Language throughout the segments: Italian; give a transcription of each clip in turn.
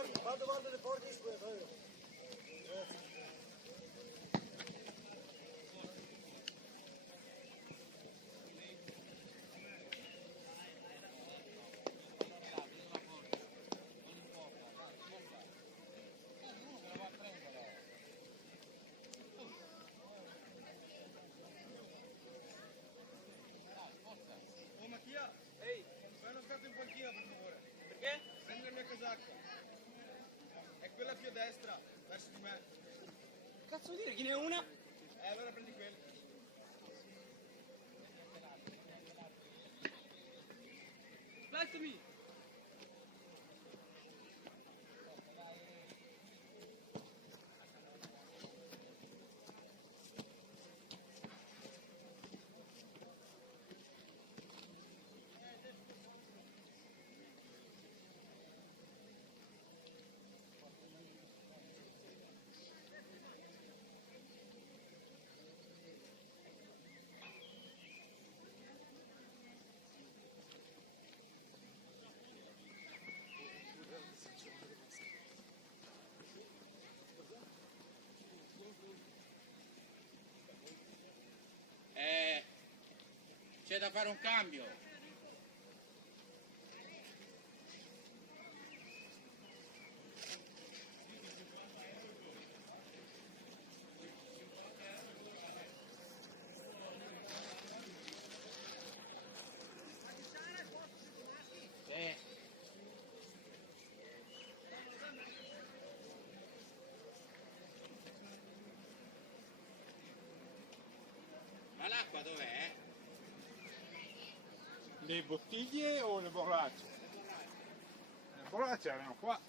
Vado le porte in squadra. Oh Mattia, ehi, fai uno scatto in panchina per favore. Perché? Prendi la mia casacca. È quella più a destra, verso di me. Cazzo vuol dire? Chi ne è una? Allora prendi quella. Aspettami! C'è da fare un cambio. Ma l'acqua dov'è? Le bottiglie o le borracce? Le borracce erano qua.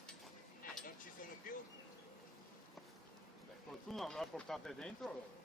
Non ci sono più? Beh, qualcuno avrà portate dentro.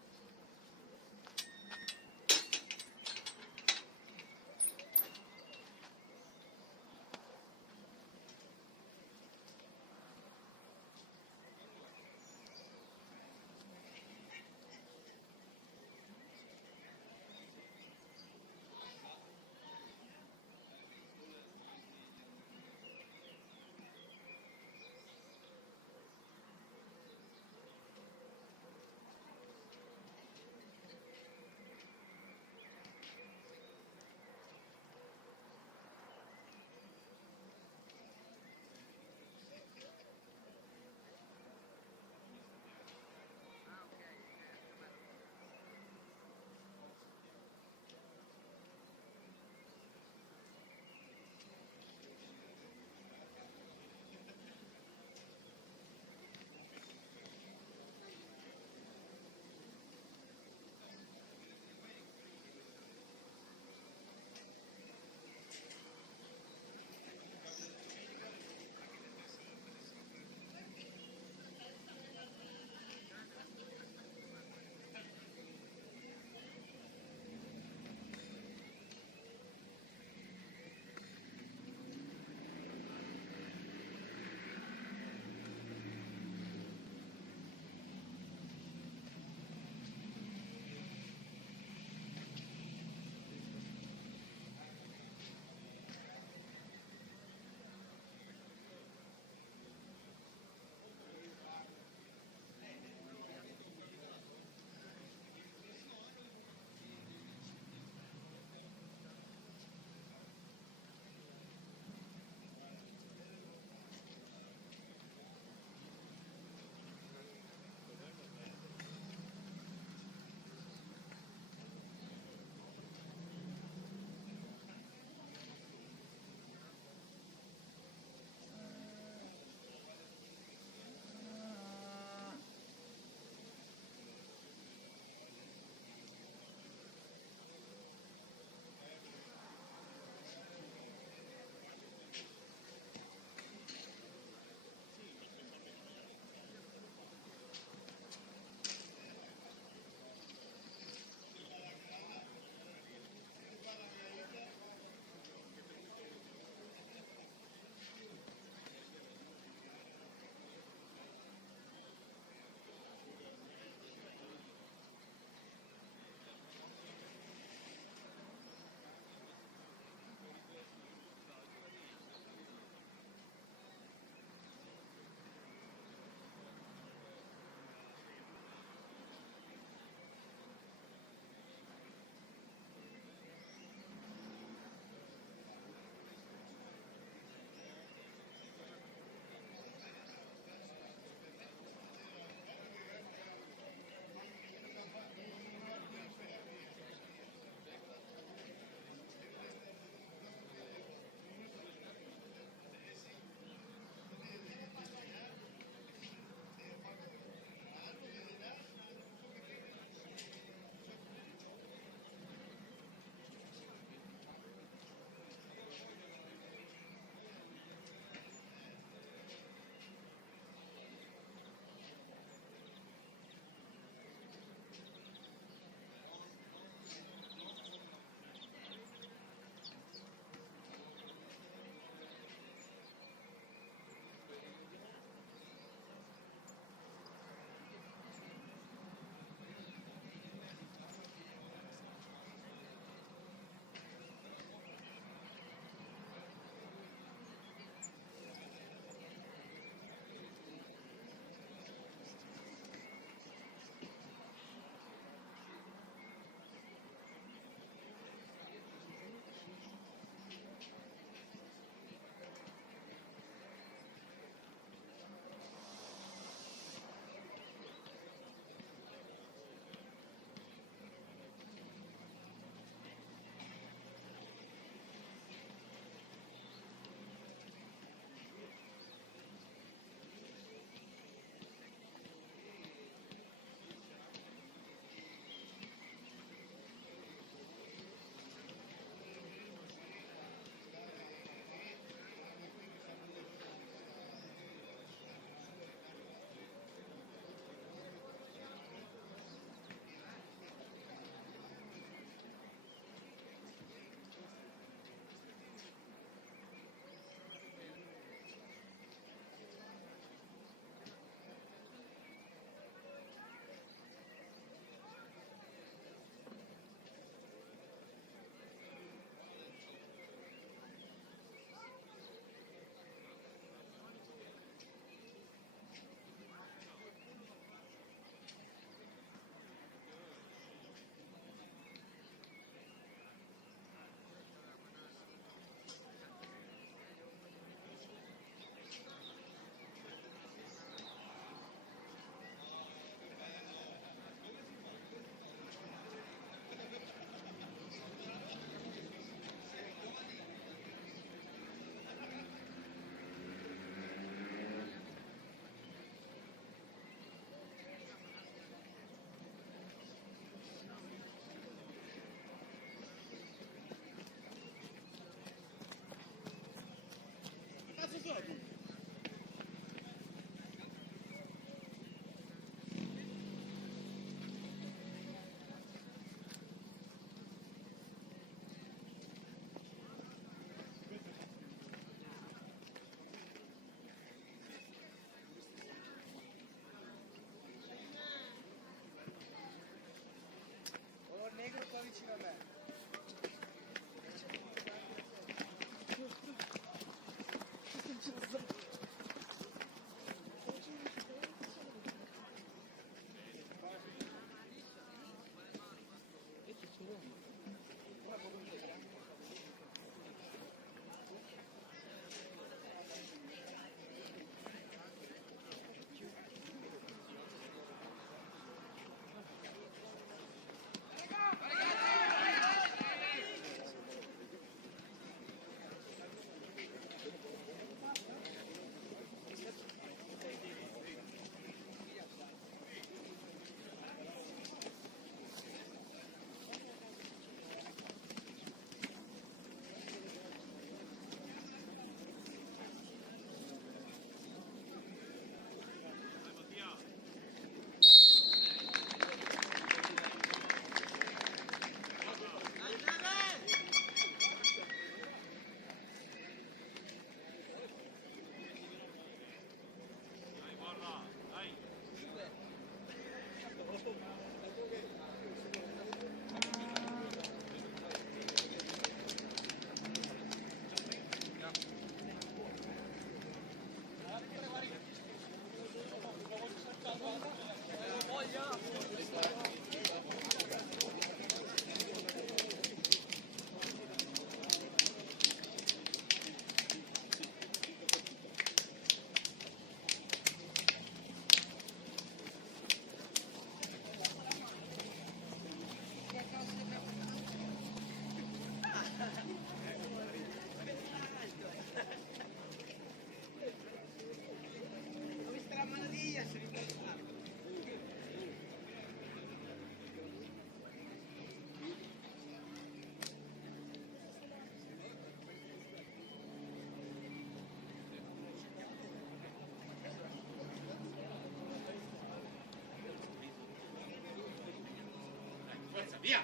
Via!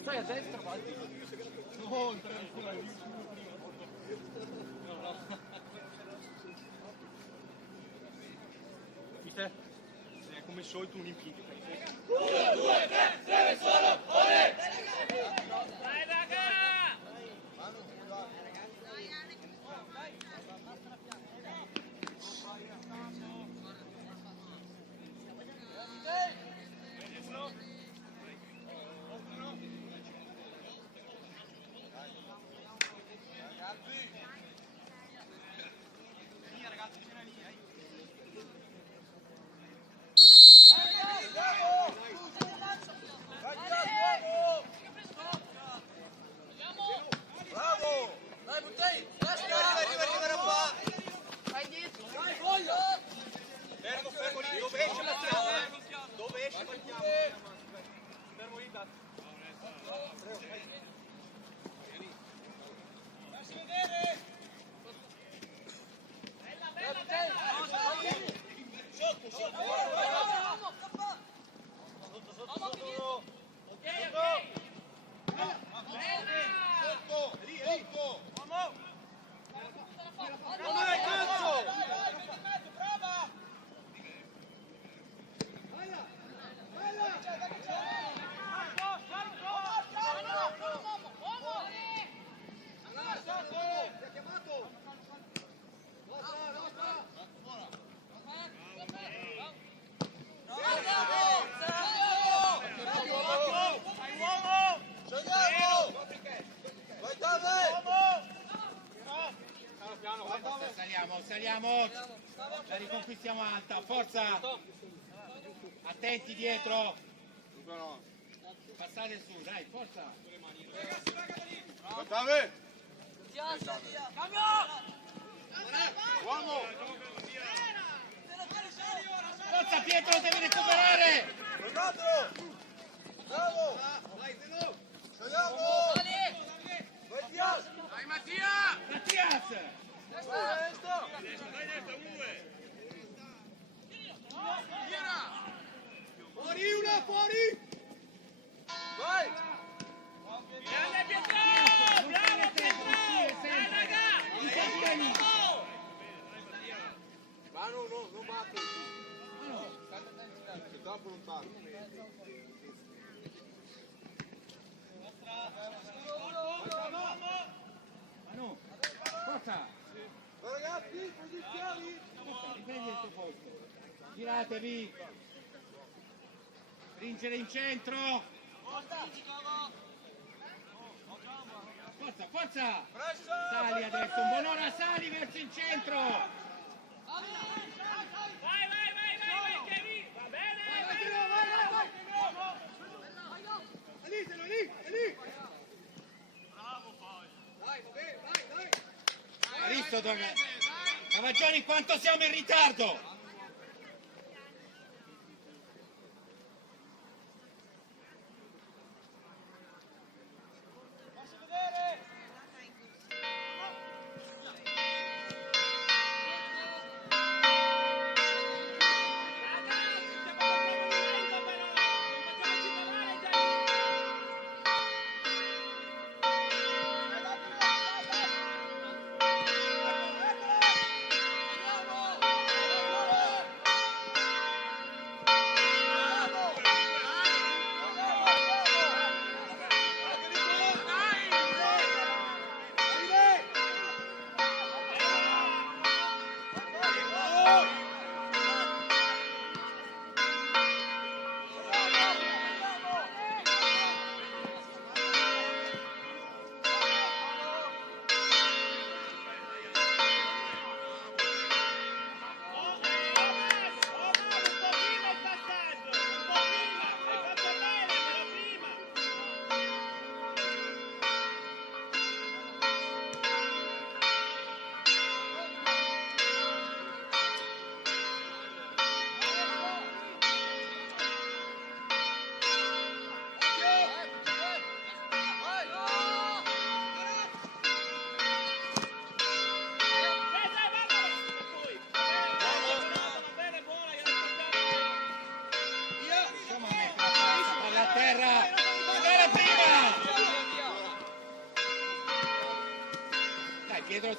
Stai a destra, vai. No, ancora lì. Mister, come al solito un impiedo. Dai raga! Bravo! Dai, Buttei! Arriva qua! Vai dietro! Dai, voglio! Fermo lì, dove esce battiamo, Dove esce battiamo. Fermo lì, dai. Lasci vedere! Sotto! Saliamo! La riconquistiamo alta, forza! Attenti dietro! Passate su, dai, forza! Guardate! Uomo! Forza Pietro, devi recuperare! Bravo! Saliamo! Dai Mattias! Fuori una, fuori! Vai! Grande Pietro! Bravo Pietro! Dai raga! Manu, no, non batti! È troppo lontano! Manu, forza! Ragazzi, posizioni! Riprendi il tuo posto. Giratevi. Stringere in centro. Forza! Sali adesso, un buon'ora, sali verso il centro. Vai, Kevin! Va bene! È lì! Dai! Hai visto dove? Cavagioni quanto siamo in ritardo?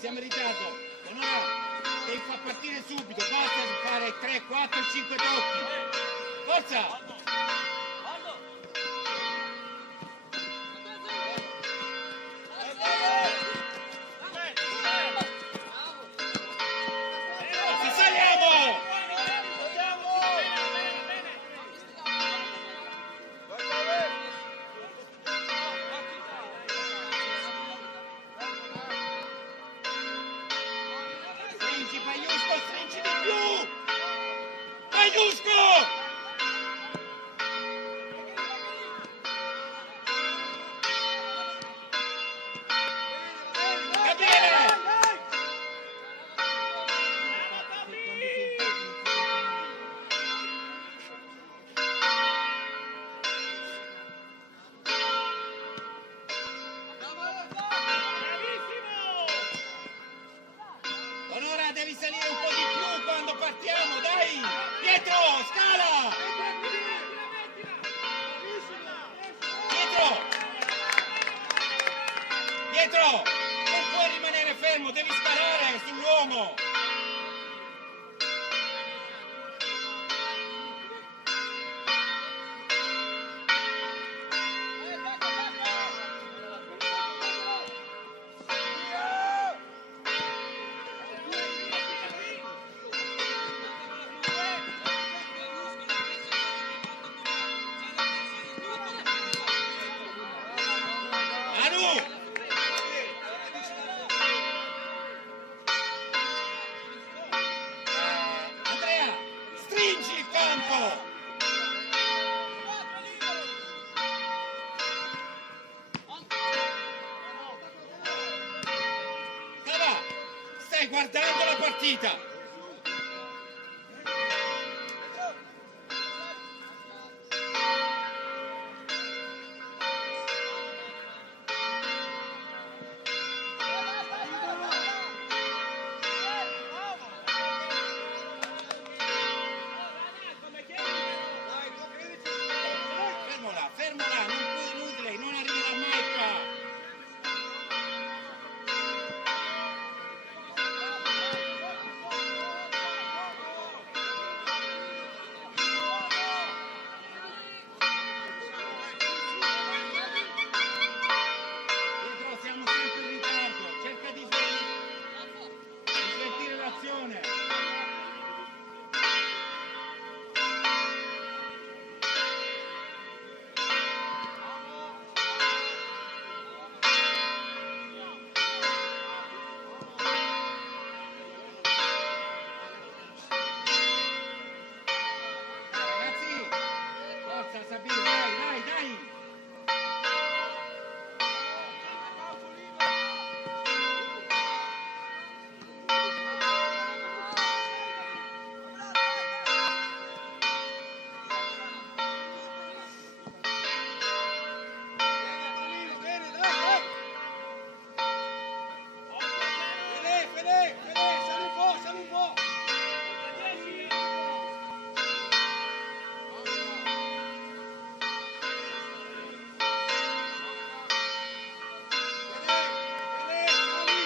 siamo in ritardo. Allora devi far partire subito, basta fare 3, 4, 5 tocchi. Forza! Forza, saliamo! Stringi, Paiusco, stringi di più! Paiusco! Gabriele! Onora, devi salire un po' di più quando partiamo, dai! Pietro, scala! Pietro! Pietro! Non puoi rimanere fermo, devi sparare sull'uomo! Anu! Andrea, stringi il campo! Cava, stai guardando la partita! Fermola, fermola, non puoi illudere, non arriverà mai qua! Pietro, siamo sempre in ritardo, cerca di sveltire l'azione. Ragazzi, forza Sabino, dai, dai, dai! Bene, dai! Fede, sali un po', sali un po'! Fede, sali!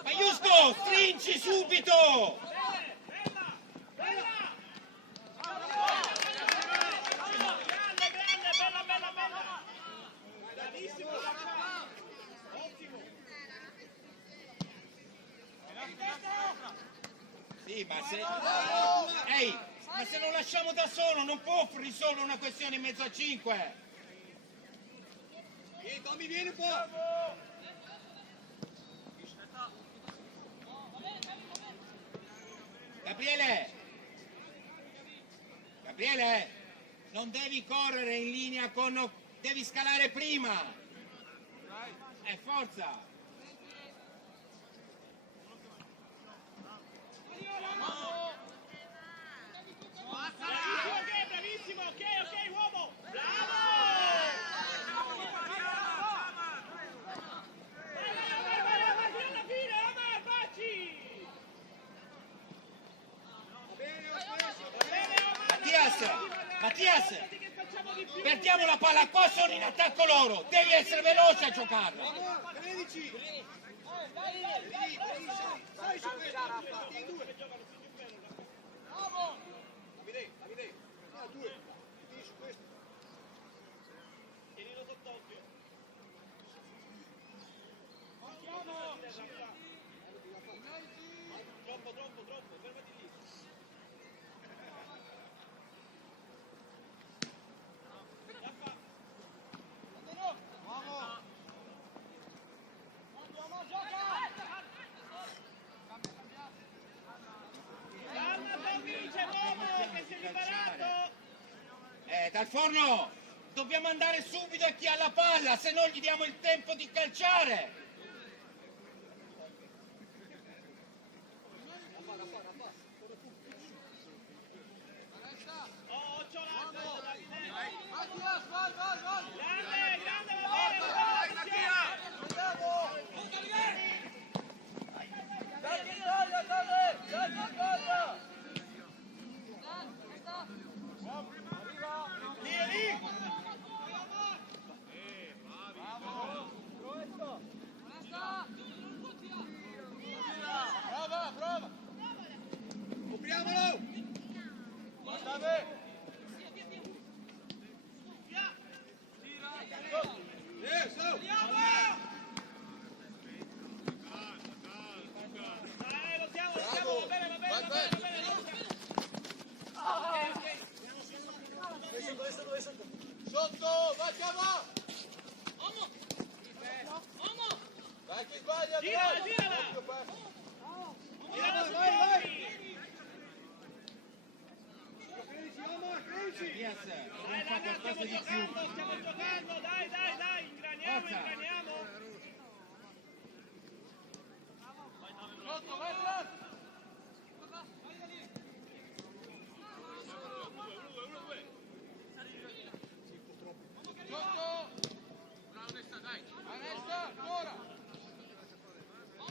Paiusco, stringi subito! Sì, ma se... Ehi, ma se lo lasciamo da solo non può risolvere una questione in mezzo a 5. Tommy, vieni un po'! Gabriele! Gabriele! Non devi correre in linea con... Devi scalare prima! Forza! Bravissimo, ok, uomo! Bravo! Vai, alla fine, Omar, facci! Mattias! Perdiamo la palla, qua sono in attacco loro! Devi essere veloce a giocarla! 13! Stai su questo, in due! Bravo! Davide! Due! Tieni su questo! Tienilo sott'occhio. Troppo, fermati lì. Dal forno! Dobbiamo andare subito a chi ha la palla, se no gli diamo il tempo di calciare! Brava! Copriamolo! Basta me! Sotto, vai chiama! Vai chi sbaglia! Girala! Mattias, dobbiamo fare qualcosa di più! Stiamo giocando, dai, ingraniamo! Sotto, vai!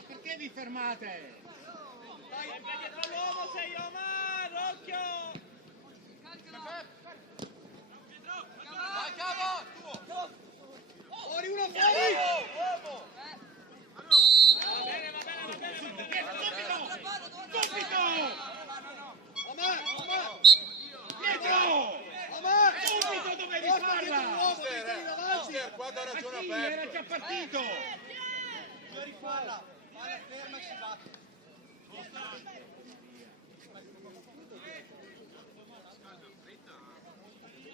Perché vi fermate? Sempre dietro all'uomo sei Omar, occhio! Vai Cava! Fuori uno fuori! Va bene. Subito! Omar! Dietro! Omar! Subito dovevi farla! Mister, qua da ragione Ma sì, aperta. era già partito! Bisogna rifarla. Palla ferma e si batte.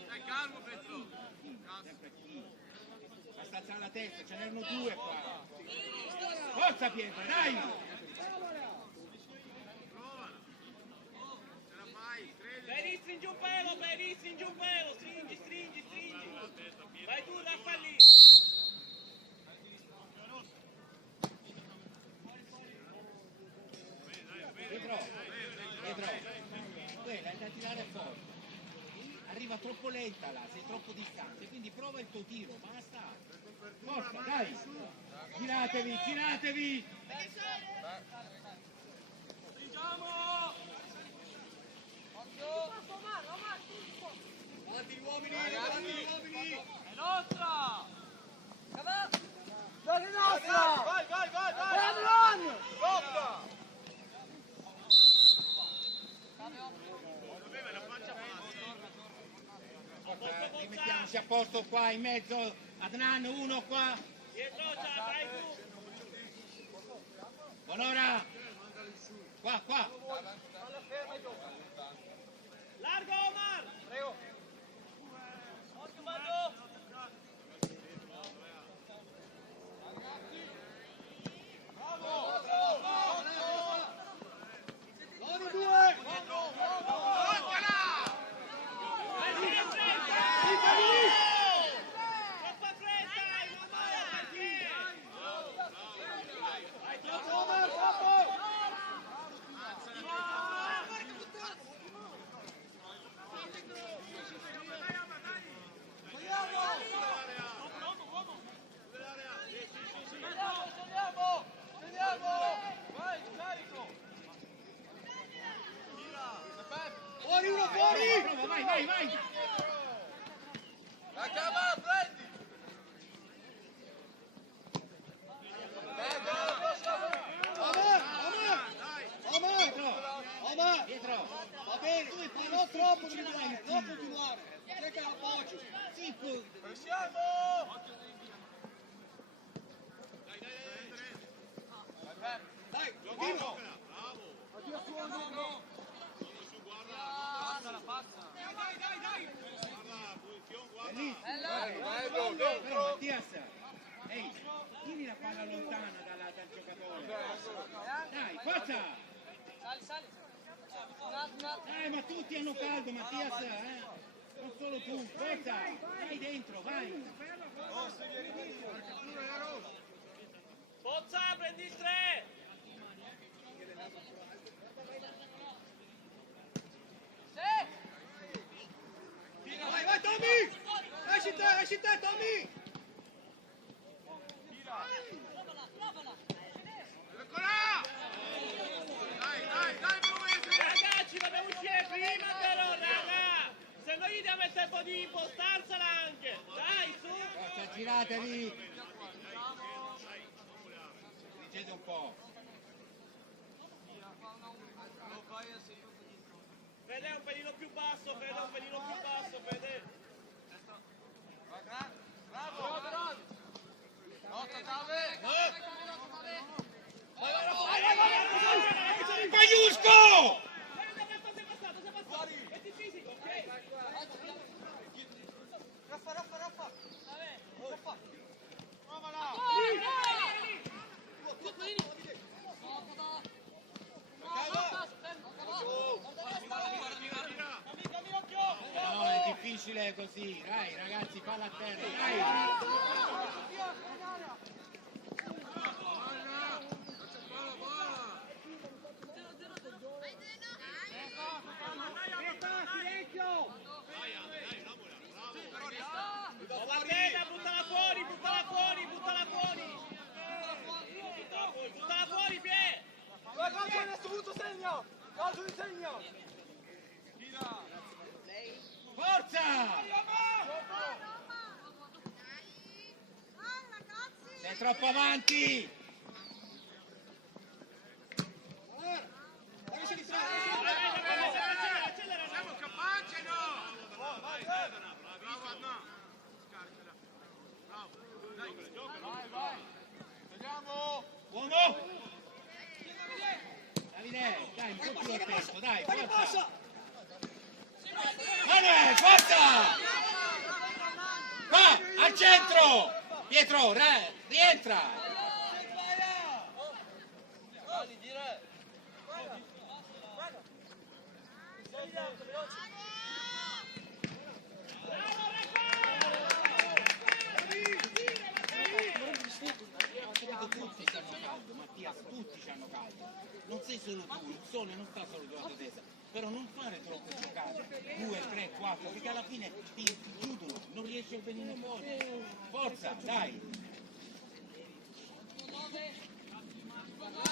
Stai calmo Petro. Basta alzare la testa, ce n'erano due qua! Forza Pietro, dai! Perizzi in giù un pelo, stringi. Vai tu, Raffa lì. Pietro, quella è da tirare forte. Arriva troppo lenta là, sei troppo distante, quindi prova il tuo tiro, basta. Forza, dai! Giratevi! Guardi gli uomini, È nostra! Vai! Lotta! Rimettiamoci a posto qua in mezzo, Adnan, uno qua. Dietro, vai tu! Buon'ora! Qua! Largo Omar! Prego! Occhio, vado! Bravo! Buoni due! fuori! Prova, vai, vai, vai! La chiama, prendi! Omar! Dietro! Va bene, ma non troppo continuare, non continuare. Cerca l'appoggio. Sì, Pressiamo! Dai, continua. però Mattias, ehi, tieni la palla lontana dal giocatore. Dai, forza! Ma tutti hanno caldo, Mattias, non solo tu, forza! Vai dentro, vai! Forza, prendi il 3! Vai, vai, Tommy! Esci te, Tommy! Ragazzi, dobbiamo uscire prima però, raga! Se no gli diamo il tempo di impostarsela anche! Dai, su! Forza, giratevi! Dirigete un po'. Fede un pelino più basso, Fede un pelino più basso, Fede! Pagliusco! Sei passato! Metti fisico, ok? Raffa! No, è difficile così, dai ragazzi, palla a terra, dai! Oh, Martena, buttala fuori! Buttala fuori, Pie! Forza! Sei troppo avanti! Siamo capaci, no? Uomo! Davide, dai, un po' più attento, dai, forza! Manuel, forza! Va, al centro! Pietro, rientra! Tutti ci hanno caldo, Mattias, tutti ci hanno caldo. Non sei solo tu, il sole non sta solo sulla tua testa. Però non fare troppe giocate, 2, 3, 4, perché alla fine ti chiudono, non riesci a venire fuori. Forza, dai!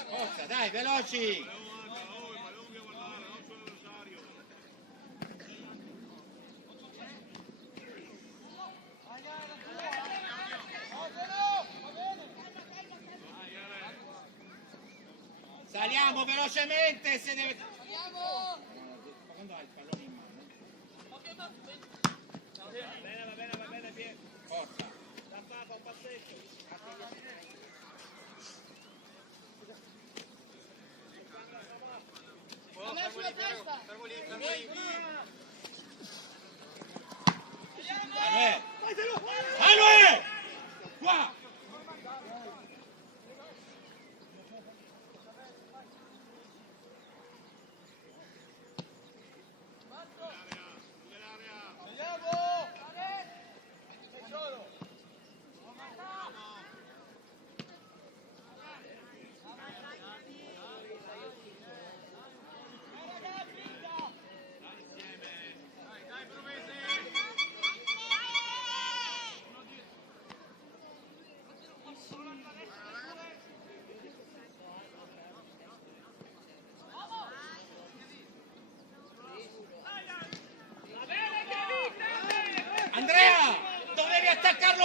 Forza, dai, veloci! Saliamo velocemente se deve... Ma quando hai il pallone in mano? Va bene, Pie! Forza! La fa un passetto! Manuel! Manuel! Qua!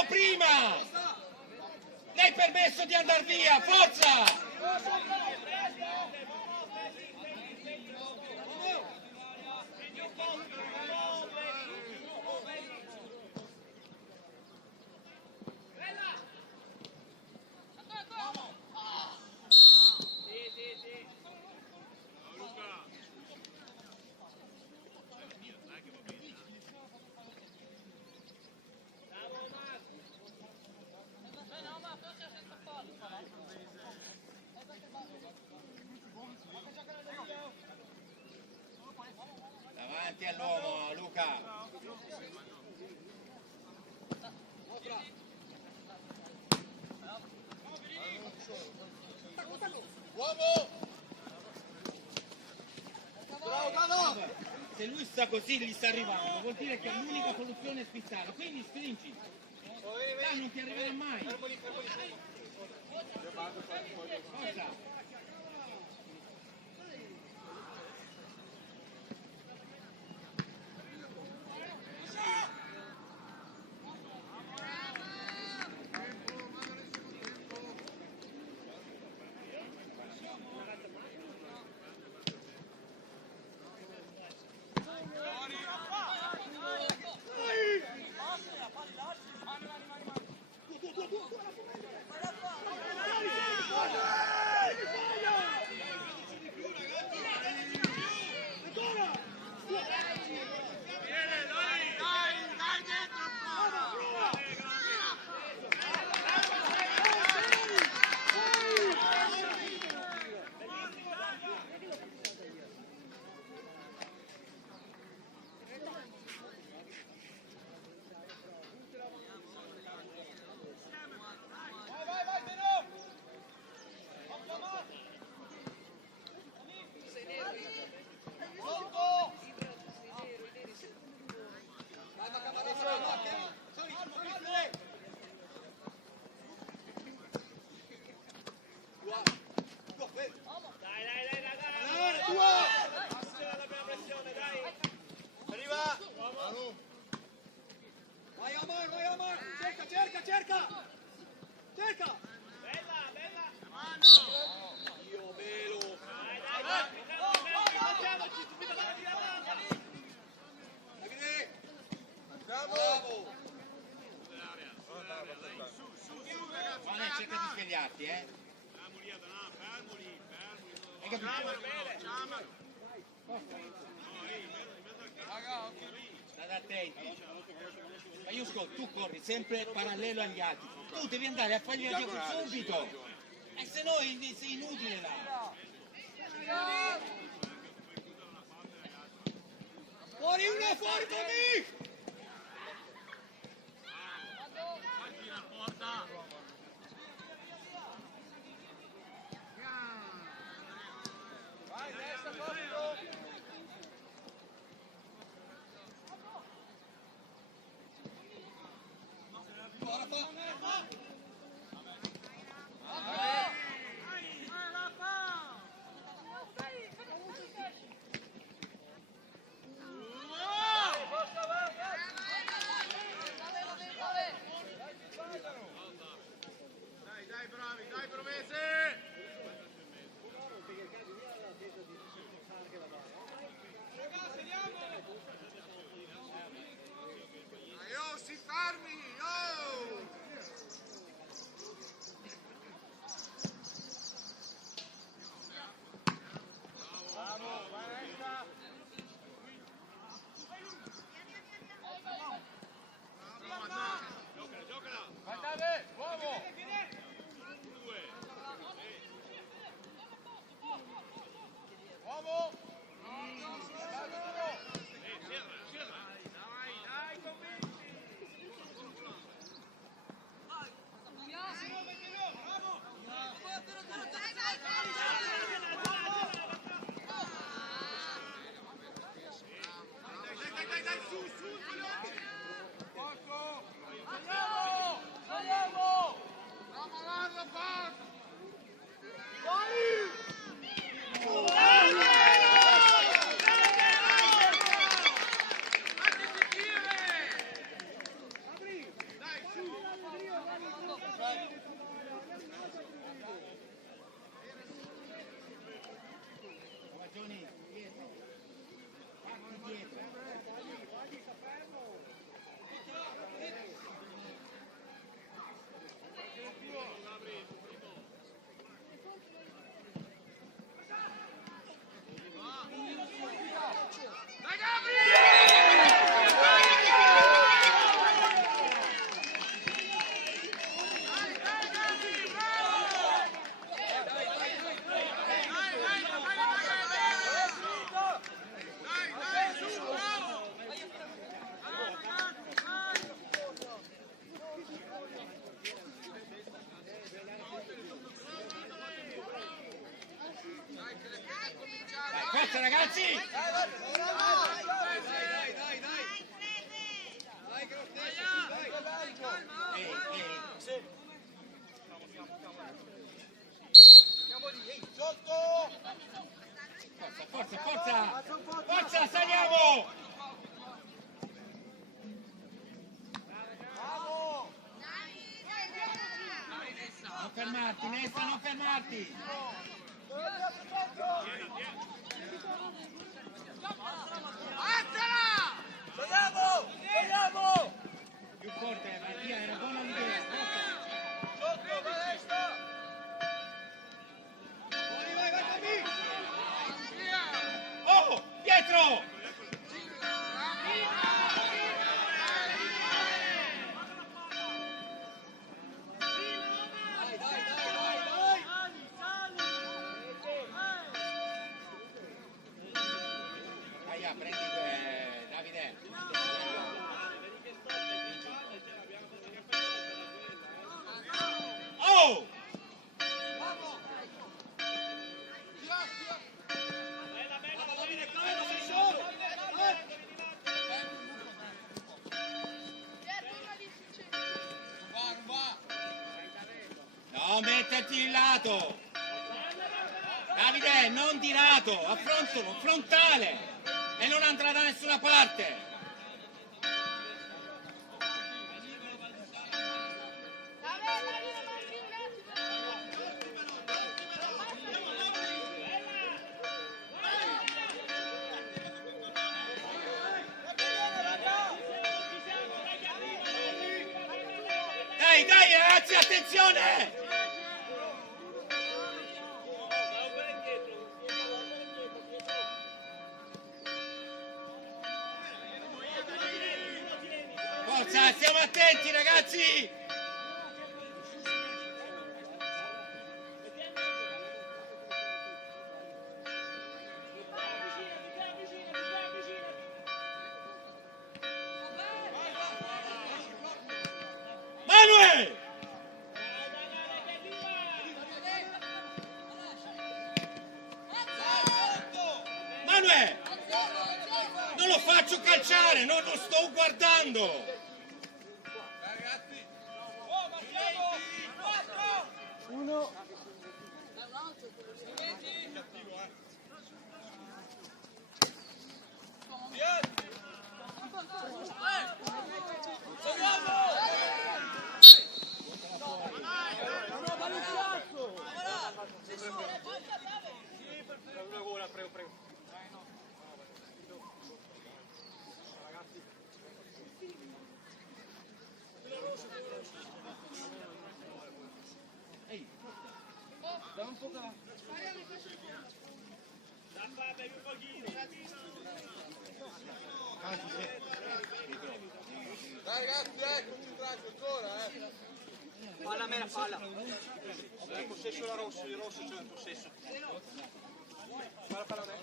prima! Dai permesso di andare via, forza! Davanti all'uomo, Luca. Uomo! Bravo, Dano! Se lui sta così, gli sta arrivando, vuol dire che l'unica soluzione è spizzare, quindi stringi. Là non ti arriverà mai. Forza. Cerca! Bella, bella! Io velo! Facciamoci subito la tirata! Bravo! Mane, cerca di svegliarti, eh? Hai capito? State attenti. Maiusco, tu corri sempre parallelo agli altri. Tu devi andare a fargli la dietro subito. E se no sei inutile là. Fuori uno, fuori Tommy! Vai, destra, forza! Dai, bravi, dai, promesse! forza ragazzi! Dai, che lo stesso, dai! Sotto! Forza, saliamo! Non fermarti, Nesta, non fermarti! Saliamo! Più forte, Mattia, era buona l'idea. Sotto, da destra! Vai, Camì! Oh, dietro! Vai, prendi Davide. Oh! No, metterti in lato! Davide, non di lato, affrontalo, frontale! E non andrà da nessuna parte! Dai ragazzi, attenzione! Forza, stiamo attenti ragazzi! Manuel! Manuel! Non lo faccio calciare, non lo sto guardando! Dai ragazzi, concentrati ancora, Palla mera, palla. C'è il possesso la rosso, il rosso c'è il possesso. Palla a me.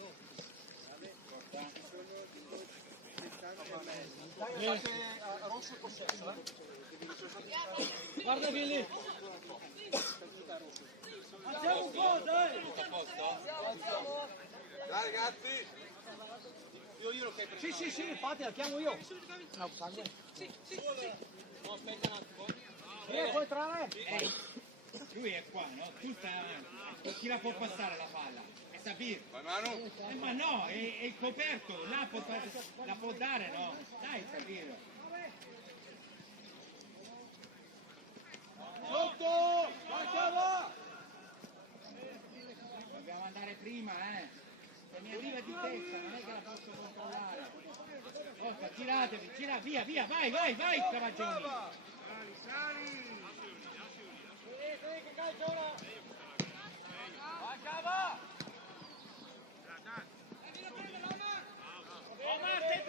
Rosso il possesso, Guarda che lì. Facciamo un po', dai. Tutto a posto? Dai ragazzi! Io lo chiedo. Sì, infatti la chiamo io. No, sangue. Sì. No, aspetta un attimo. Puoi entrare? Lui è qua, no? Tu stai avanti. Chi la può passare la palla? È Sabir. Vai Manu! Ma no, è il coperto, là la può dare, no? Dai Sabir. Sotto! Vai! Dobbiamo andare prima, Se mi arriva di testa, non è che la posso controllare. Forza, giratevi, via, vai, Cavagioni. Omar, sei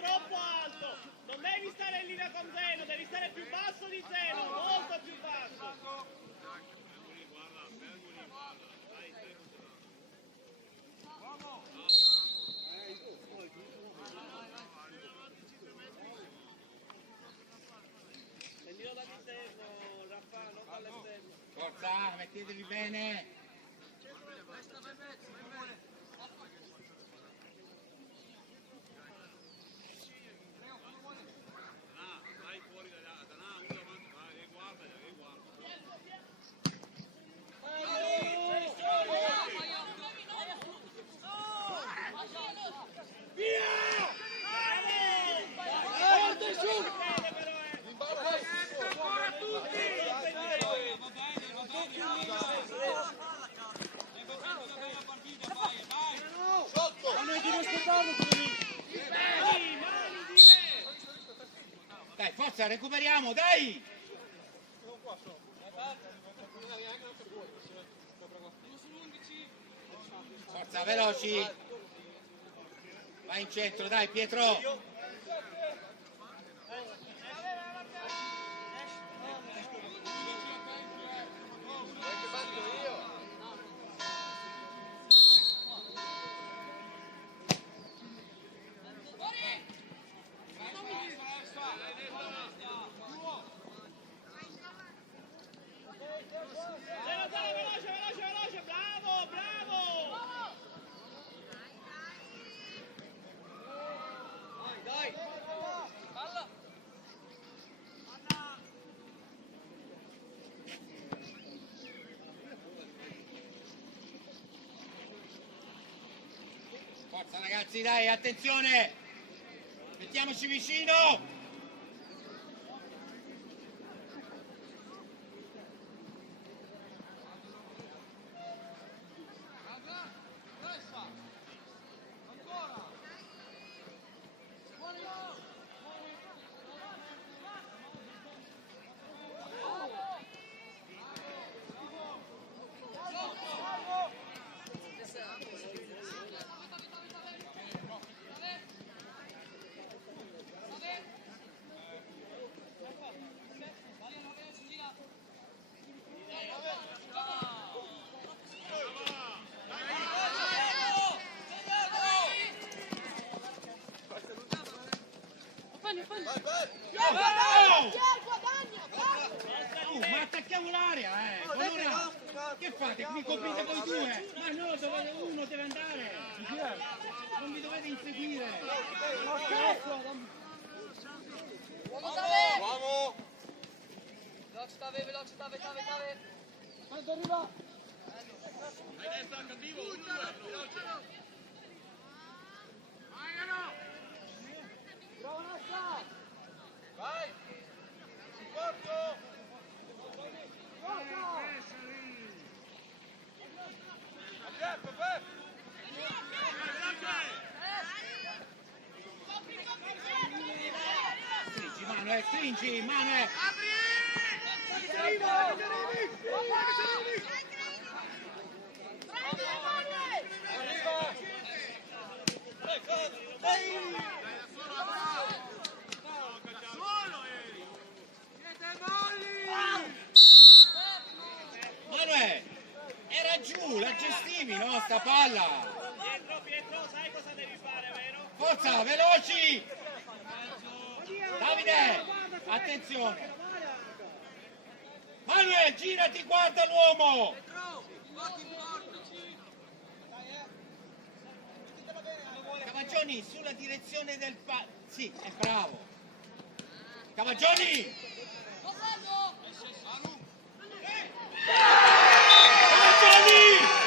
troppo alto! Non devi stare in linea con Zeno, devi stare più basso di Zeno, molto più basso! Prendilo dall'interno, Raffa, non dall'esterno. Forza, mettetevi bene. Forza, recuperiamo, dai! Forza, veloci! Vai in centro, dai Pietro! Veloce, bravo, bravo! Dai! Palla! Forza ragazzi, dai, attenzione! Mettiamoci vicino! Ma attacchiamo l'area, Allora, che fate? Mi coprite voi due? Ma no, uno deve andare! Non vi dovete inseguire! Bravo! Veloce, stave! Quanto arriva? Bravo Nassa! Vai! Porto! Stringi, Manuel! Manuel, era giù, la gestivi, no? Sta palla! Pietro, sai cosa devi fare, vero? Forza, veloci! Davide, attenzione! Manuel, girati, guarda l'uomo! Cavagioni, sulla direzione del sì, è bravo! Cavagioni! Cavagioni!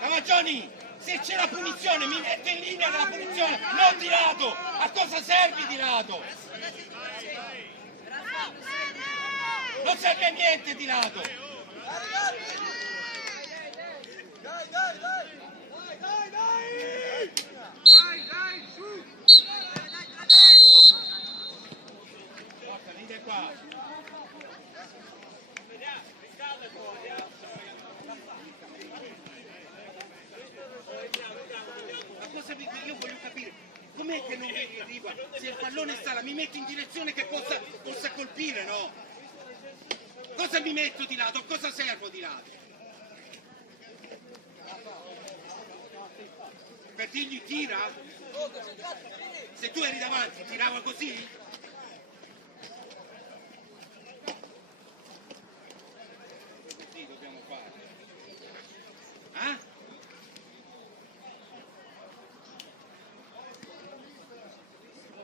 Cavagioni, se c'è la punizione mi metto in linea della punizione, non di lato! A cosa servi di lato? Non serve a niente di lato! Dai, su! Forza, venite qua! Vediamo, riscalda fuori, Ma cosa io voglio capire? Com'è che non vedi arriva? Se il pallone sta là, mi metto in direzione che possa colpire, no? Cosa mi metto di lato? Cosa servo di lato? Per dirgli tira? Se tu eri davanti, tirava così? Così dobbiamo fare. Eh?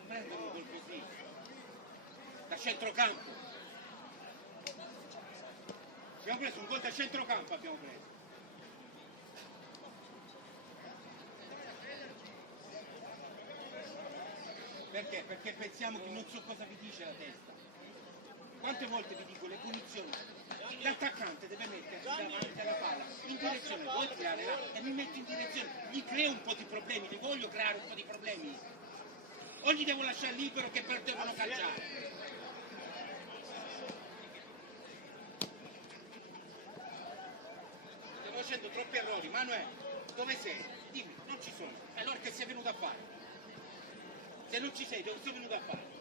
Prendere un gol così da centrocampo, abbiamo preso un gol da centrocampo, abbiamo preso. Perché? Perché pensiamo che non so cosa vi dice la testa. Quante volte vi dico le punizioni? L'attaccante deve mettersi davanti alla palla, in direzione, vuoi tirare là e mi metto in direzione, gli creo un po' di problemi, gli voglio creare un po' di problemi. O gli devo lasciare libero che devono calciare. Stiamo facendo troppi errori. Manuel, dove sei? Dimmi, non ci sono. Allora che sei venuto a fare? Se non ci sei, dove sei venuto a fare?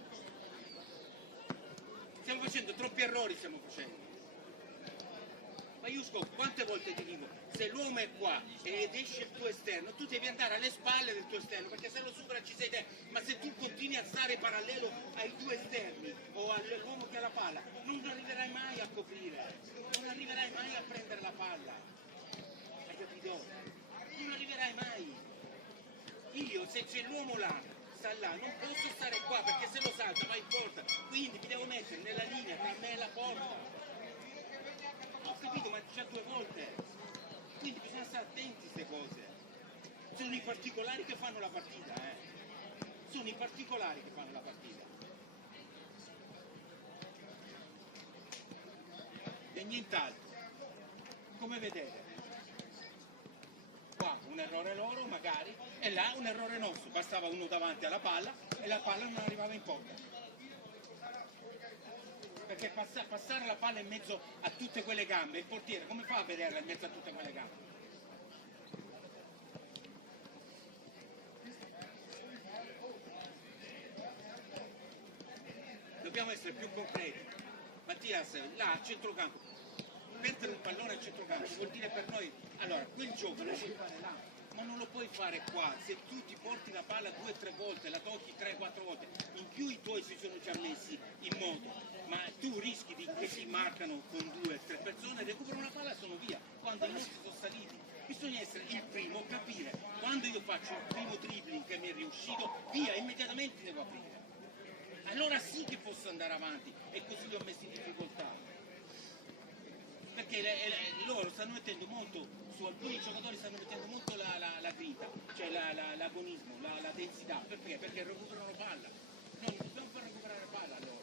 Stiamo facendo troppi errori, stiamo facendo. Ma io quante volte ti dico, se l'uomo è qua ed esce il tuo esterno, tu devi andare alle spalle del tuo esterno, perché se lo supera ci sei te. Ma se tu continui a stare parallelo ai due esterni o all'uomo che ha la palla, non arriverai mai a coprire, non arriverai mai a prendere la palla. Hai capito? Non arriverai mai. Io, se c'è l'uomo là, sta là, non posso stare qua, perché se lo salta va in porta. Quindi mi devo mettere nella linea tra me e la porta. Ho capito, ma già 2 volte. Quindi bisogna stare attenti a queste cose. Sono i particolari che fanno la partita, Sono i particolari che fanno la partita. E nient'altro. Come vedete, qua un errore loro magari, e là un errore nostro. Bastava uno davanti alla palla e la palla non arrivava in porta. Perché passare la palla in mezzo a tutte quelle gambe, il portiere come fa a vederla in mezzo a tutte quelle gambe? Dobbiamo essere più concreti. Mattias, là a centrocampo, perdere un pallone a centrocampo vuol dire per noi, allora quel gioco lo devi fare là, ma non lo puoi fare qua. Se tu ti porti la palla 2 o 3 volte, la tocchi 3 o 4 volte, in più i tuoi si sono già messi in moto, ma tu rischi che si marcano con 2 o 3 persone, recuperano la palla e sono via, quando i nostri sono saliti. Bisogna essere il primo, capire, quando io faccio il primo dribbling che mi è riuscito, via, immediatamente devo aprire. Allora sì che posso andare avanti e così li ho messi in difficoltà. Perché loro stanno mettendo molto, su alcuni giocatori stanno mettendo molto la grinta, cioè l'agonismo, la densità. Perché? Perché recuperano palla. Non dobbiamo far recuperare palla allora.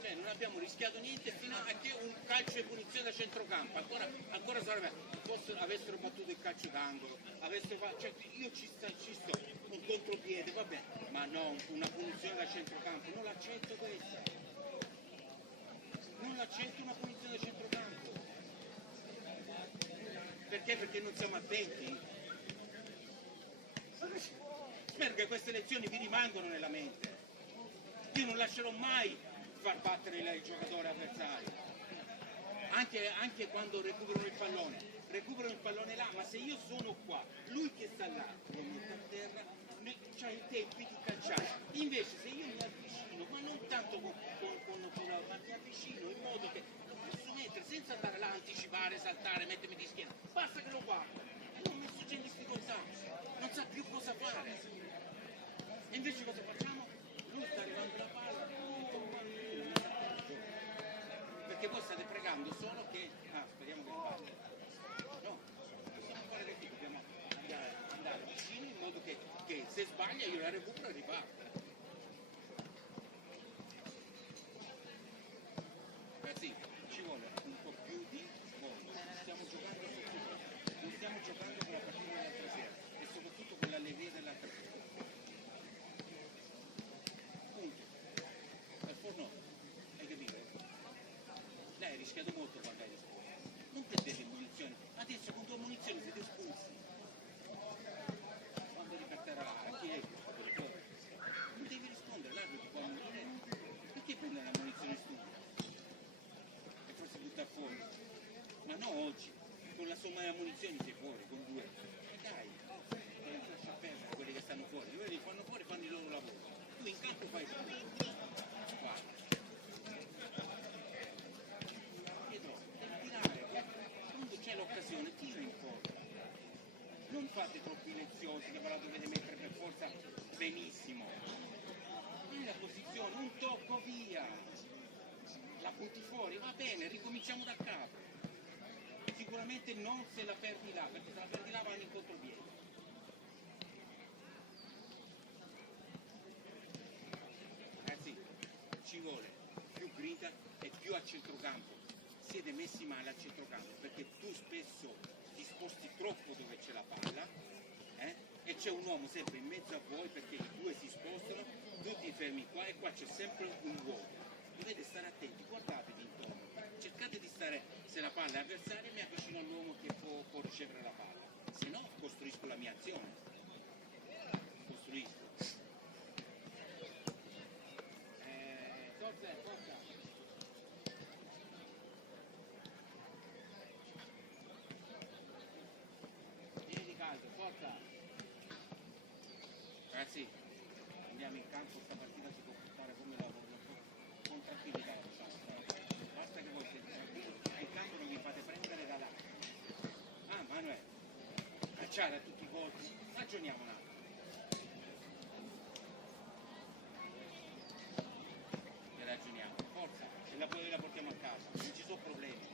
Cioè non abbiamo rischiato niente fino a che un calcio e punizione da centrocampo. Ancora sarebbe, avessero battuto il calcio d'angolo, cioè io ci sto, un contropiede, vabbè, ma no, una punizione da centrocampo, non l'accetto questa. Non l'accetto una punizione da centrocampo. Perché? Perché non siamo attenti. Spero che queste lezioni vi rimangono nella mente. Io non lascerò mai far battere il giocatore avversario. Anche quando recuperano il pallone là, ma se io sono qua, lui che sta là, lo metto a terra, c'ha i tempi di calciare. Invece se io mi avvicino, ma non tanto con ma mi avvicino in modo che posso mettere senza andare là, anticipare, saltare, mettermi di schiena, basta che lo guardo, l'ho messo già in difficoltà, non sa più cosa fare. E invece cosa facciamo? Lui sta arrivando la palla, perché voi state pregando solo che speriamo che sbagli. No, possiamo fare che dobbiamo andare vicino in modo che se sbaglia io la recupero e riparto. Ragazzi, ci vuole un po' più di voglia. Stiamo giocando a sotto, non stiamo giocando con la partita dell'altra sera e soprattutto con l'allegria dell'altra sera. Punto. Al forno, hai capito? Lei ha rischiato molto quando hai risposto. Non perdete munizioni. Adesso con 2 munizioni siete espulsi. Quando ricatterà a chi è? Non devi rispondere, l'arbitro può morire. Perché prendere la munizione stupida? E forse buttare fuori. Ma no oggi. Con la somma delle munizioni sei fuori, con 2. E dai, lascia perdere quelli che stanno fuori. Quelli li fanno fuori, fanno il loro lavoro. Tu in campo fai il tuo. Guarda. Quando c'è l'occasione tira in porta, non fate troppi leziosi che ve la dovete mettere per forza benissimo. Nella posizione, un tocco via, la butti fuori, va bene, ricominciamo da capo. Sicuramente non se la perdi là, perché se la perdi là vanno in contropiede. vuole più grinta e più a centrocampo. Siete messi male a centrocampo perché tu spesso ti sposti troppo dove c'è la palla e c'è un uomo sempre in mezzo a voi perché i due si spostano, tu ti fermi qua e qua c'è sempre un vuoto. Dovete stare attenti, guardatevi intorno, cercate di stare, se la palla è avversaria mi avvicino all'uomo che può ricevere la palla, se no costruisco la mia azione. Costruisco. Forza. Vieni caldo, forza. Ragazzi, andiamo in campo, sta partita si può portare come la voglio, con tranquillità, basta che voi siete tranquilli, in campo non vi fate prendere da là. Ah, Manuel, cacciare a tutti i colpi, ragioniamo un attimo. E ragioniamo, forza, e la portiamo a casa, non ci sono problemi.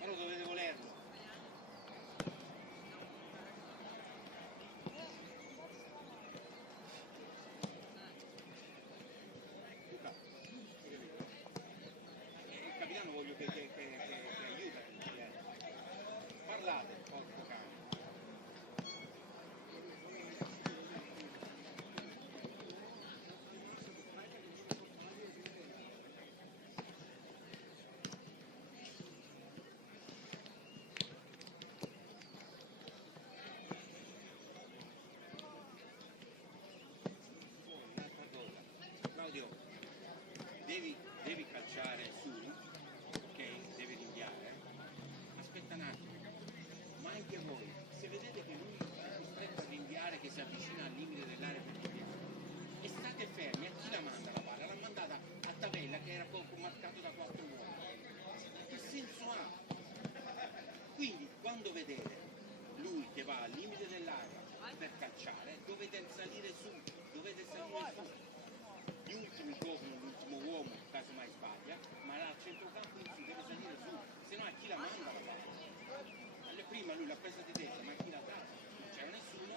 Però dovete volerlo. Il capitano voglio che aiuta, parlate, porco cane. Un'altra cosa, Claudio, devi calciare su, ok? Devi rinviare. Aspetta un attimo, ma anche voi, se vedete che lui è costretto a rinviare, che si avvicina al limite dell'area pericolosa, e state fermi, a chi la manda la palla? L'ha mandata a Tavella che era poco marcato da 4 uomini. Che senso ha? Quindi quando vedete lui che va al limite dell'area per calciare, dovete salire su. Gli ultimi coprono l'ultimo uomo, casomai sbaglia, ma al centrocampo in su deve salire su, se no a chi la manda la palla? Prima lui l'ha presa di testa, ma a chi la dà? Non c'era nessuno.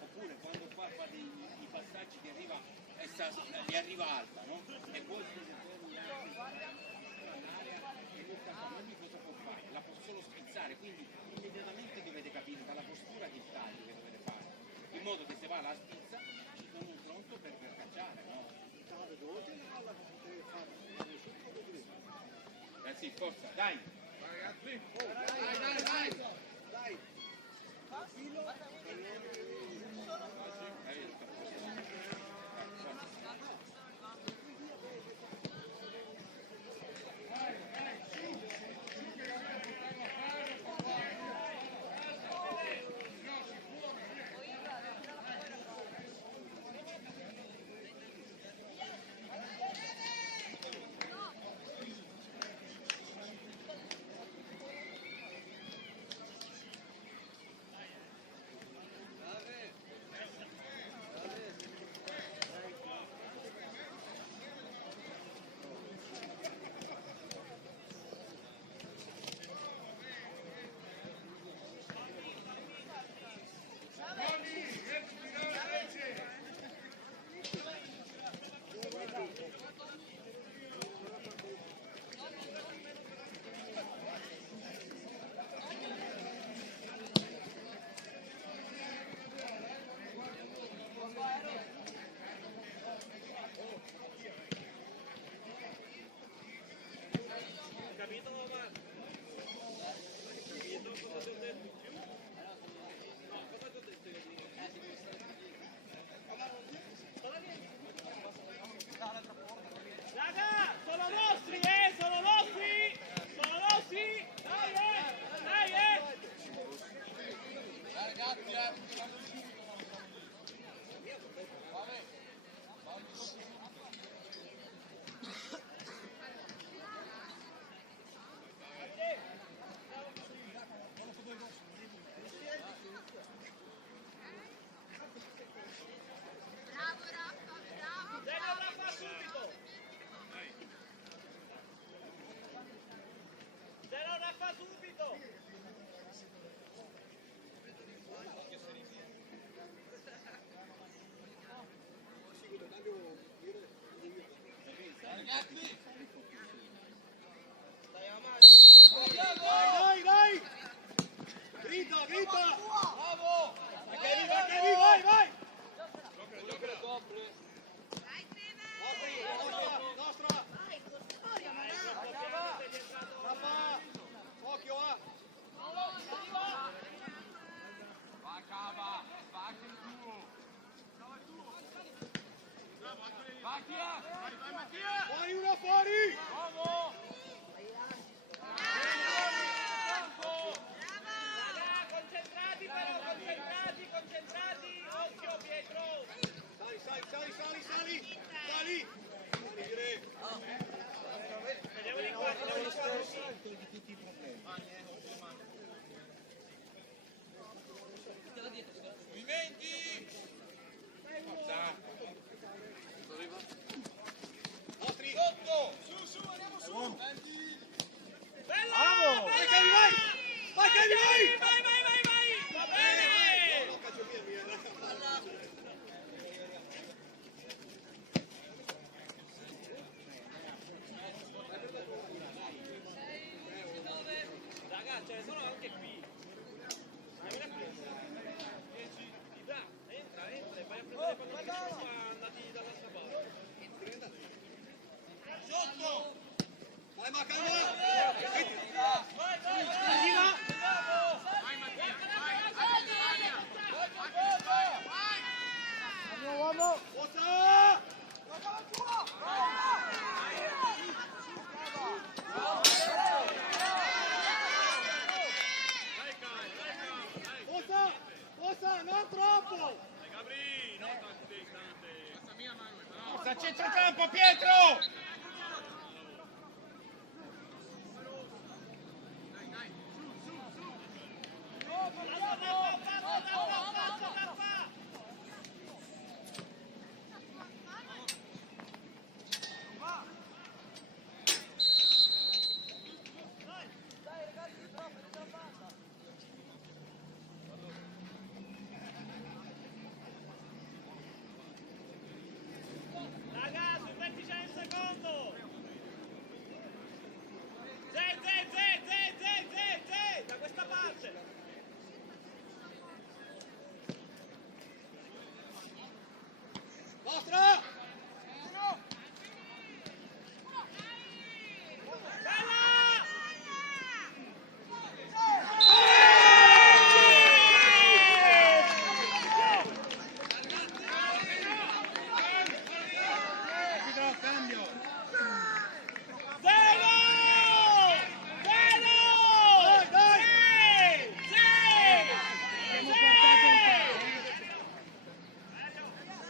Oppure quando qua fa i passaggi che arriva, gli arriva alta, no? E voi siete fermi nell'area e lui sta non gli cosa può fare, la può solo spizzare, quindi immediatamente dovete capire dalla postura di taglio che dovete fare, in modo che se va alla spizza ci sono pronto per cacciare, no? Ragazzi, forza, dai! Ragazzi, dai! Raga, sono nostri, sono nostri! Sono nostri! Dai, dai, Zeno Raffa subito! Zeno Raffa subito! Dai, dai! Grita, grita! Bravo! Vai, vai, vai! Nostra! Rafa! Occhio, Vai Cava, va anche il tuo. Vai Mattia! Fuori uno, fuori! Bravo! Concentrati però, concentrati, occhio Pietro! Sali! Sali! Vediamo di qua, di tutti i problemi. Movimenti! Nostri! Sotto! Su, andiamo su! Bella! Bravo! Vai Cavi, vai! Vai Cavi, vai! Vai! Va bene! No, cazzo mia. Raga, ce ne sono anche qui. Entra e vai a prendere quando che sono andati dall'altra parte. Sotto! Vai Macanuo! Forza! Forza, non troppo! Sta a centrocampo Pietro! Raga, sul vertice del secondo! Da questa parte! Nostra!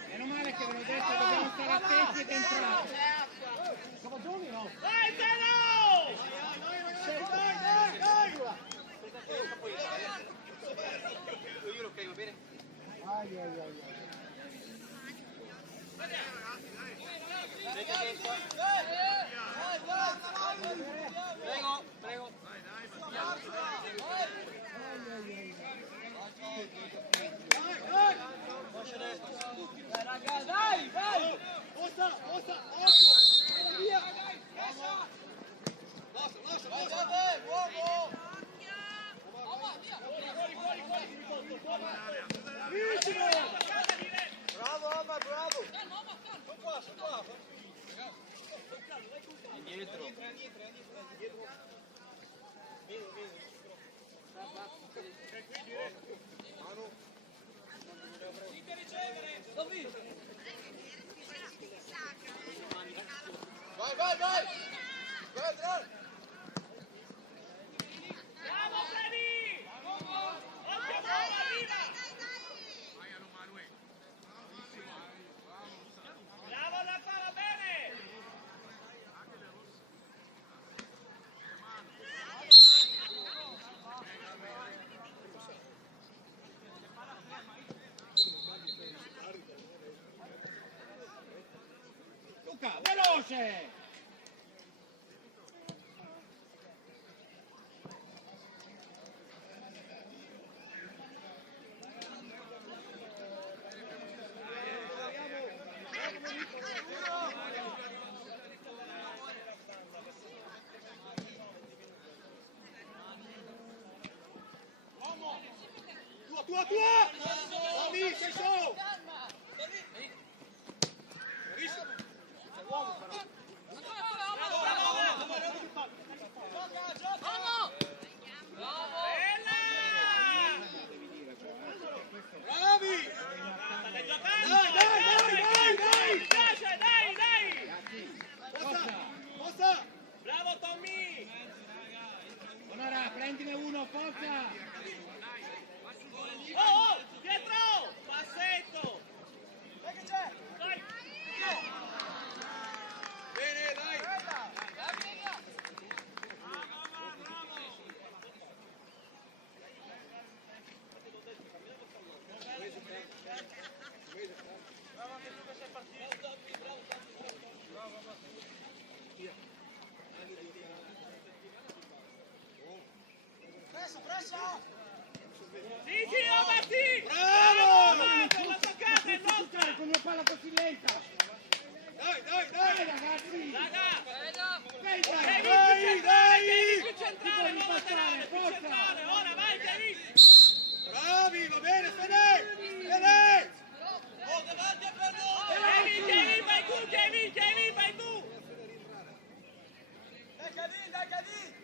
Meno male che ve l'ho detto, dobbiamo stare attenti ed entrare. Cavazzoni no? Vai Zeno! Dai! Io lo va bene? Prego. Raga, dai! Forza, occhio! Via! Lascia! Uomo! Bravo, Omar, bravo! Sono qua! Indietro. Vai! Vai, Bravo Freddy! Occhio buono, arriva! Bravo Rafa, va bene! Luca, veloce! tua! Tommy, sei solo! Bravissimo! Bravi! State giocando! Dai! Forza! Bravo Tommy! Onora, prendine uno, forza! Oh, dietro! Passetto! Vai! Bene, dai! Sì, Omati! Bravo! La toccata è nostra! Con una palla così lenta! Dai! Ragazzi! Raga! Dai! Devi più centrale, non laterale, più centrale! Ora vai, Devi! Bravi, va bene, Fede! Fede! Devi, vai tu, Devi, vai tu! Dai, Cadì!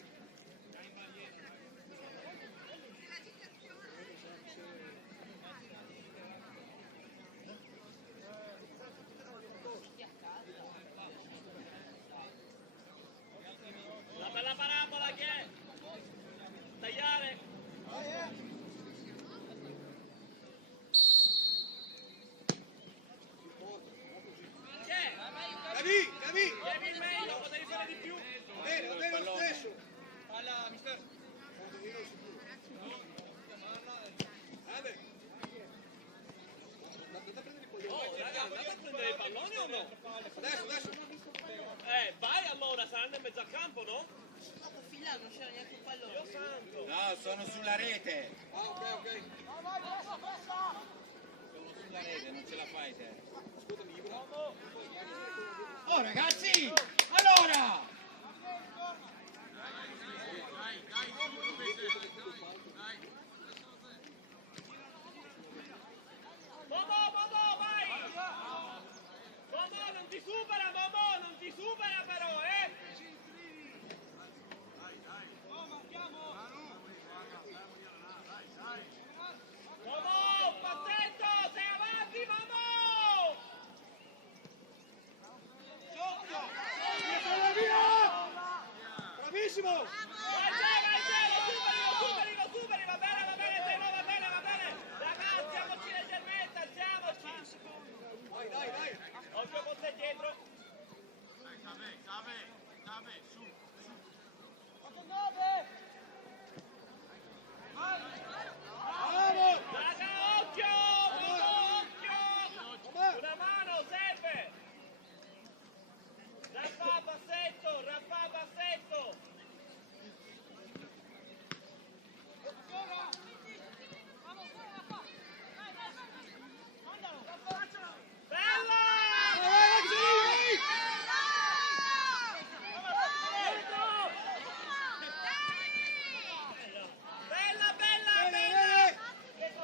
La bella parabola che è? Tagliare! Che è? Cadì! Devi il meglio, potevi fare di più! Va bene lo stesso! Palla, mister! Oh, raga, andate a prendere i palloni o no? Adesso! Vai allora, saranno in mezzo al campo, no? Non c'era neanche un pallone. Dio santo! No, sono sulla rete! Ok. Sono sulla rete, non ce la fai te! Oh ragazzi! Allora! Momo, vai! Momo, non ti supera, Momo, non ti supera però, Momo, passetto, sei avanti, Momo! Bravissimo! Vai, lo superi, va bene, Teno, va bene! Ragazzi, alziamoci leggermente, alziamoci! Dai! Occhio con te dietro! Bravo! Raga, occhio! Una mano serve! Raffa, passetto! Bene!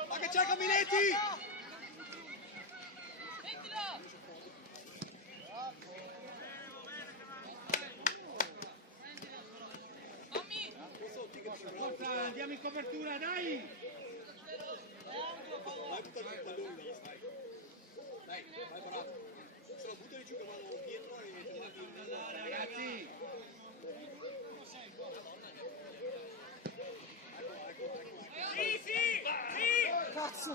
Ma che c'è Caminetti? Forza, andiamo in copertura, dai! Vai bravo! Se lo buttano giù che vanno dietro e tornati Ragazzi! Sì! Cazzo!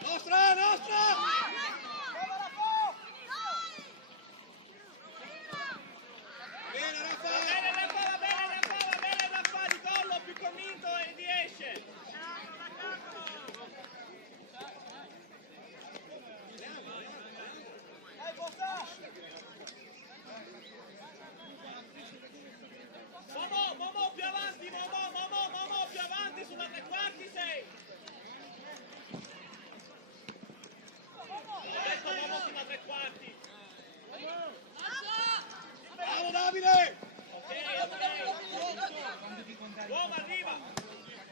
Nostra! Bene Raffa! Va bene, Raffa, di collo, più convinto e riesce! Momo, più avanti, Momo, più avanti, sulla tre quarti sei! Ho detto Momo sulla tre quarti! Bravo Davide! Ok. Uomo arriva!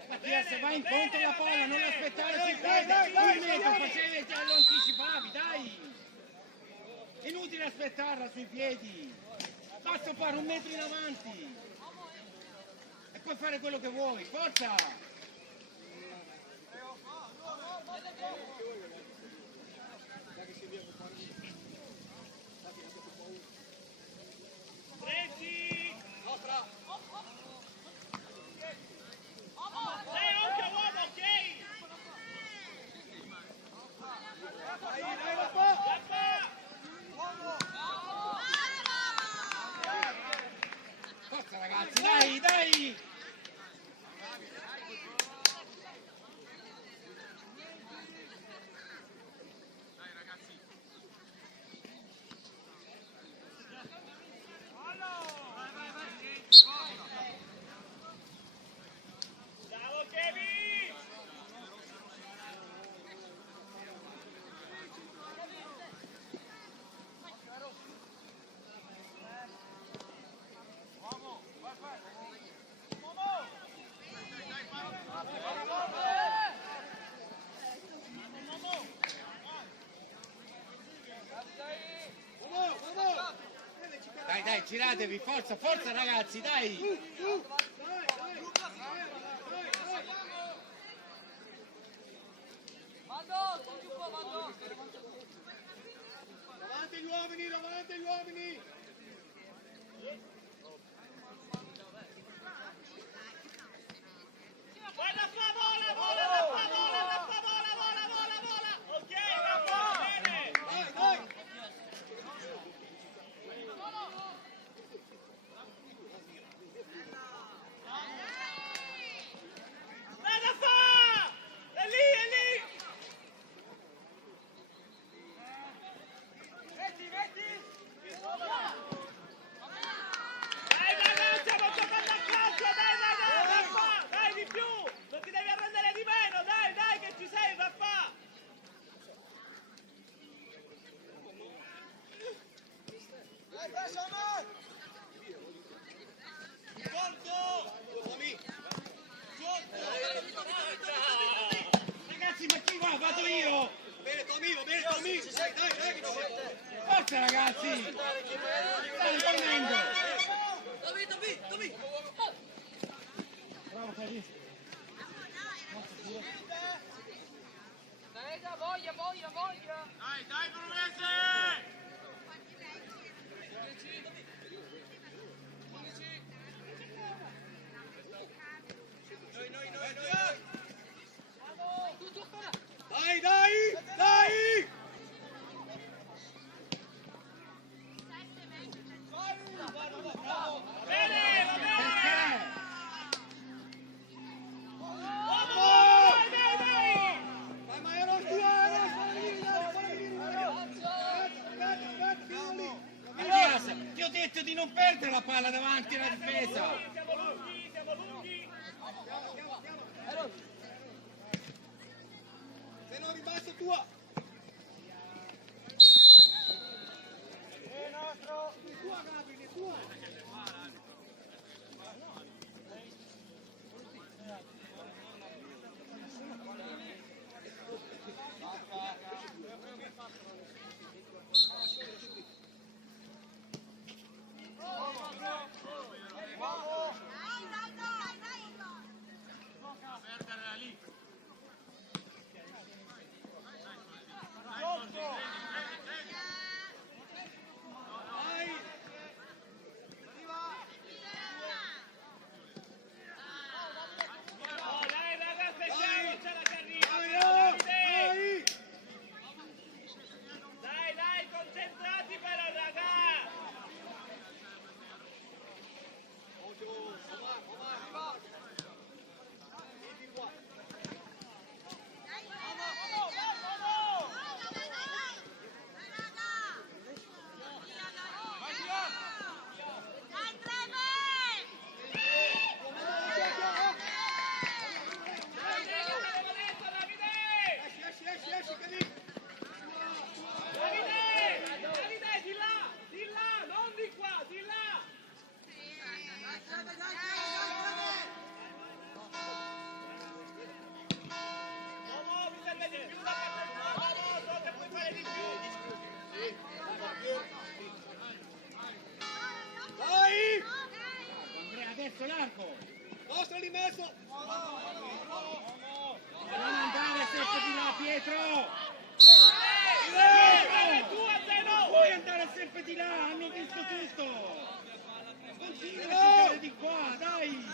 Mattia, se vai incontro la palla non devi aspettarla sui piedi, basta fare un metro in avanti e puoi fare quello che vuoi, forza! Prendi! Occhio, guarda, ok! Forza ragazzi, dai, dai! Bravo Kevin! Dai, dai, giratevi, forza, forza ragazzi, dai! Davanti gli uomini, davanti gli uomini! Guarda qua, vola, vola, da qua, vola, da qua, vola, vola, vola, vola! Ok, da qua, bene! Dai, dai! Dai da fa! È lì, è lì! Dai, dai, dai, stiamo giocando a calcio, dai, dai, dai, Raffa! Dai, di più! Non ti devi arrendere di meno, dai, dai, che ci sei, Raffa! Ragazzi, ma chi va? Vado io! Bene Tommy, va bene Tommy, ci sei, dai, dai che ci sei! Forza ragazzi! Stai finendo! Bravo Carissimo! Dai, dai, Brunese! Dai, dai, dai! Va bene, va bene! Perché? Dai, dai, dai! Dai, ma ero tu, Mattias, ti ho detto di non perdere la palla davanti alla difesa! Siamo lunghi, siamo lunghi! Se non ribasso tua! Tua Gabri, tua! l'arco! Mostra lì in mezzo! Non andare sempre di là, Pietro! Pietro! Puoi andare sempre di là, hanno visto tutto! Continua a giocare di qua, dai!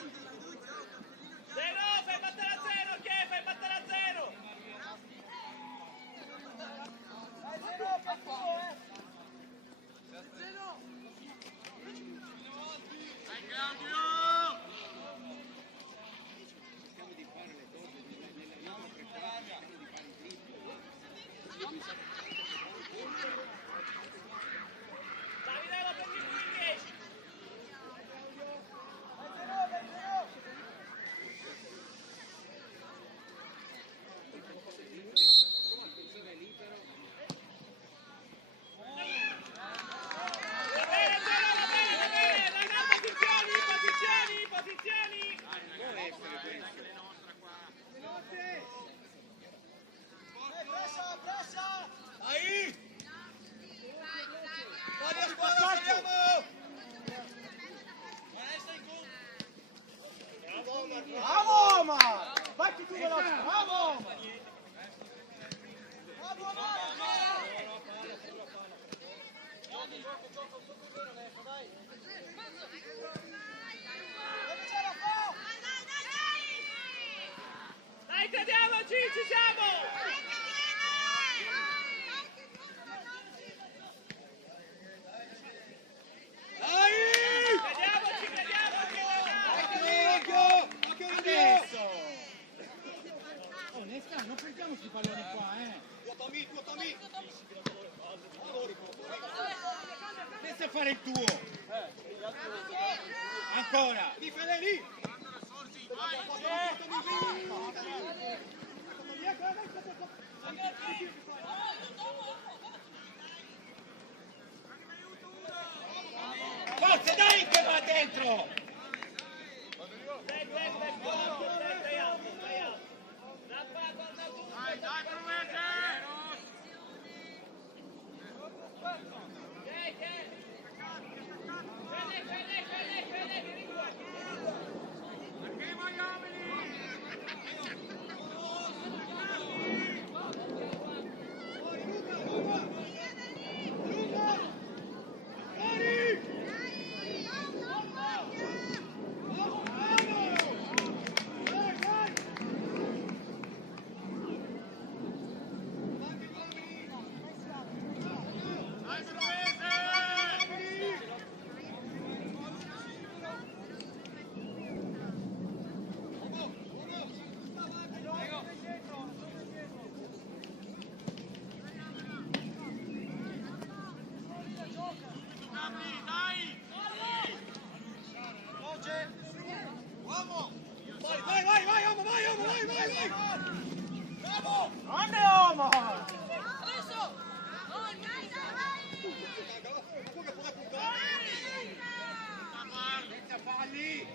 Zeno, fai battere a zero, che fai battere a zero! Davide, lo prendi qui in 10! Bravo, ma! Batti tu veloce! Bravo! Dai, crediamoci, ci siamo! Adesso! Oh, Nesca, non prendiamoci i palloni qua, Tuo Tommy! Pensa a fare il tuo! Ancora! Lì, Fede, lì! Forza, dai che va dentro! Grande uomo! Senza falli!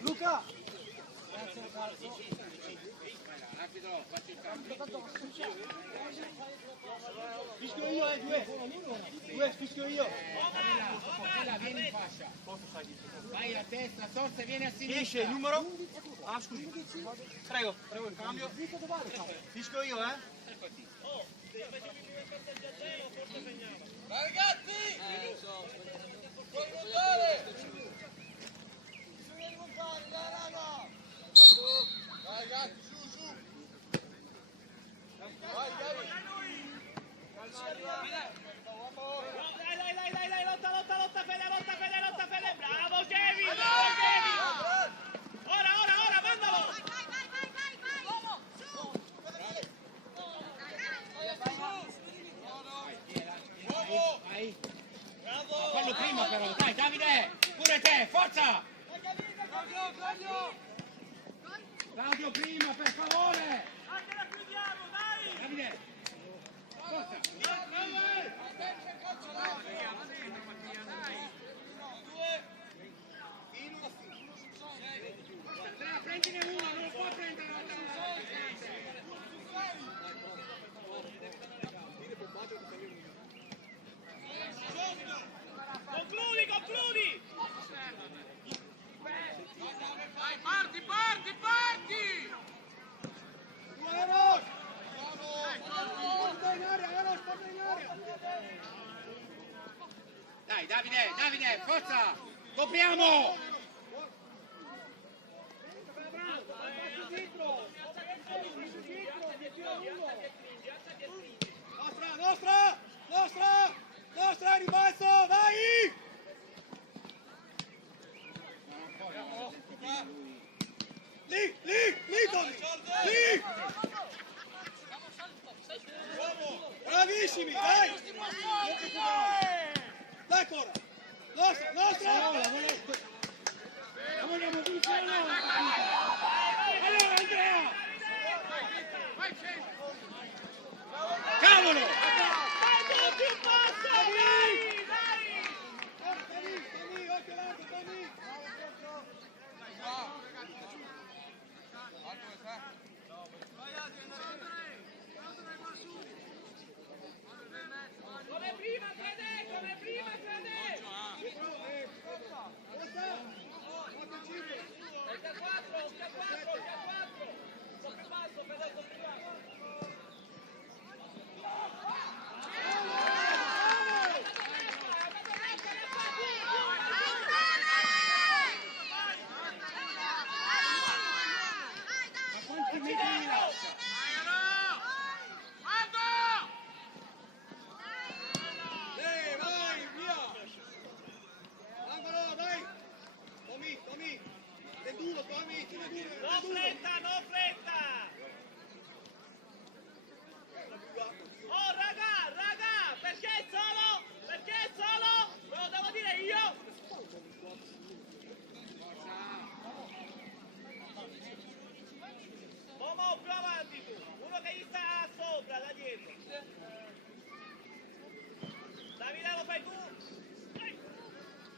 Luca! Arbitro, faccio il cambio. Fischio io, due! Due, fischio io! Quella vieni in fascia. Vai a destra, Sorse vieni a Chi sinistra. esce il numero? Ah, scusi. Prego, il cambio. Fischio io, Ragazzi! Puoi montare! Ragazzi, su! Vai, Dai, lotta Fede! Bravo Kevin! Ora, mandalo! Vai. Fallo prima però, dai Davide! Pure te, forza! Claudio prima, per favore! Anche la chiudiamo, dai! Davide! Forza! Dai, Davide, forza! Copriamo! Nostra, rimbalzo, vai! Lì, Tony! Lì! Bravissimi, dai! Dai ancora! Nostra! Vogliamo vincere! Allora Andrea! Cavolo! Come prima, Fede! Occhio al 4! Un po' più basso, Fede, un po' più basso! Ma quanti metri mi lascia? Vai, via! Angolo, dai! Tommy! È duro, Tommy! No fretta! Oh, raga! Perché solo? Ve lo devo dire io? Momo, più avanti tu! Uno che gli sta sopra, da dietro! Davide, lo fai tu!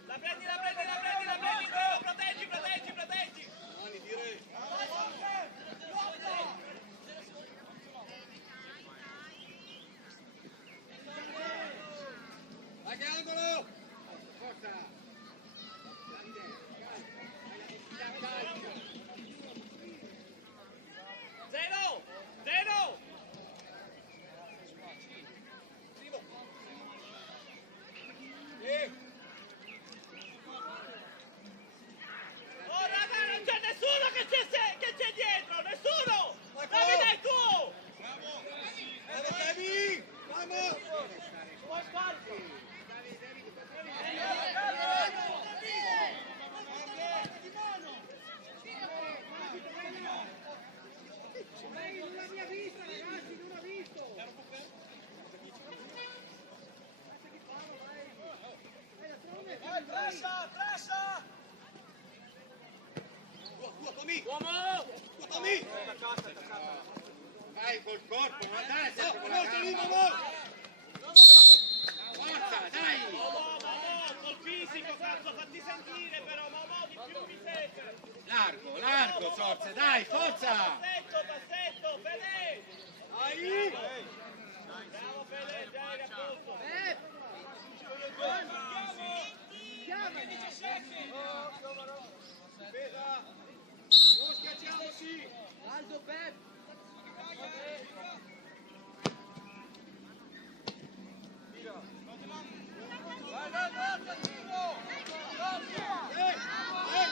La prendi! Proteggi! Dai che angolo! Zeno! Oh raga, non c'è nessuno che c'è dietro! Nessuno! Davide è tuo! Devi! Vamos! Pressa! Tommy! Vai col corpo, non andare sempre con la Forza lì, gamba! Momo! Forza, dai! Momo, col fisico, cazzo, fatti sentire però, Momo, di più mi serve! Largo, Sorze, dai, forza! Passetto, Fede! Vai! Bravo Fede, già eri a posto! Aspetta! Non schiacciamoci! Aldo Pep!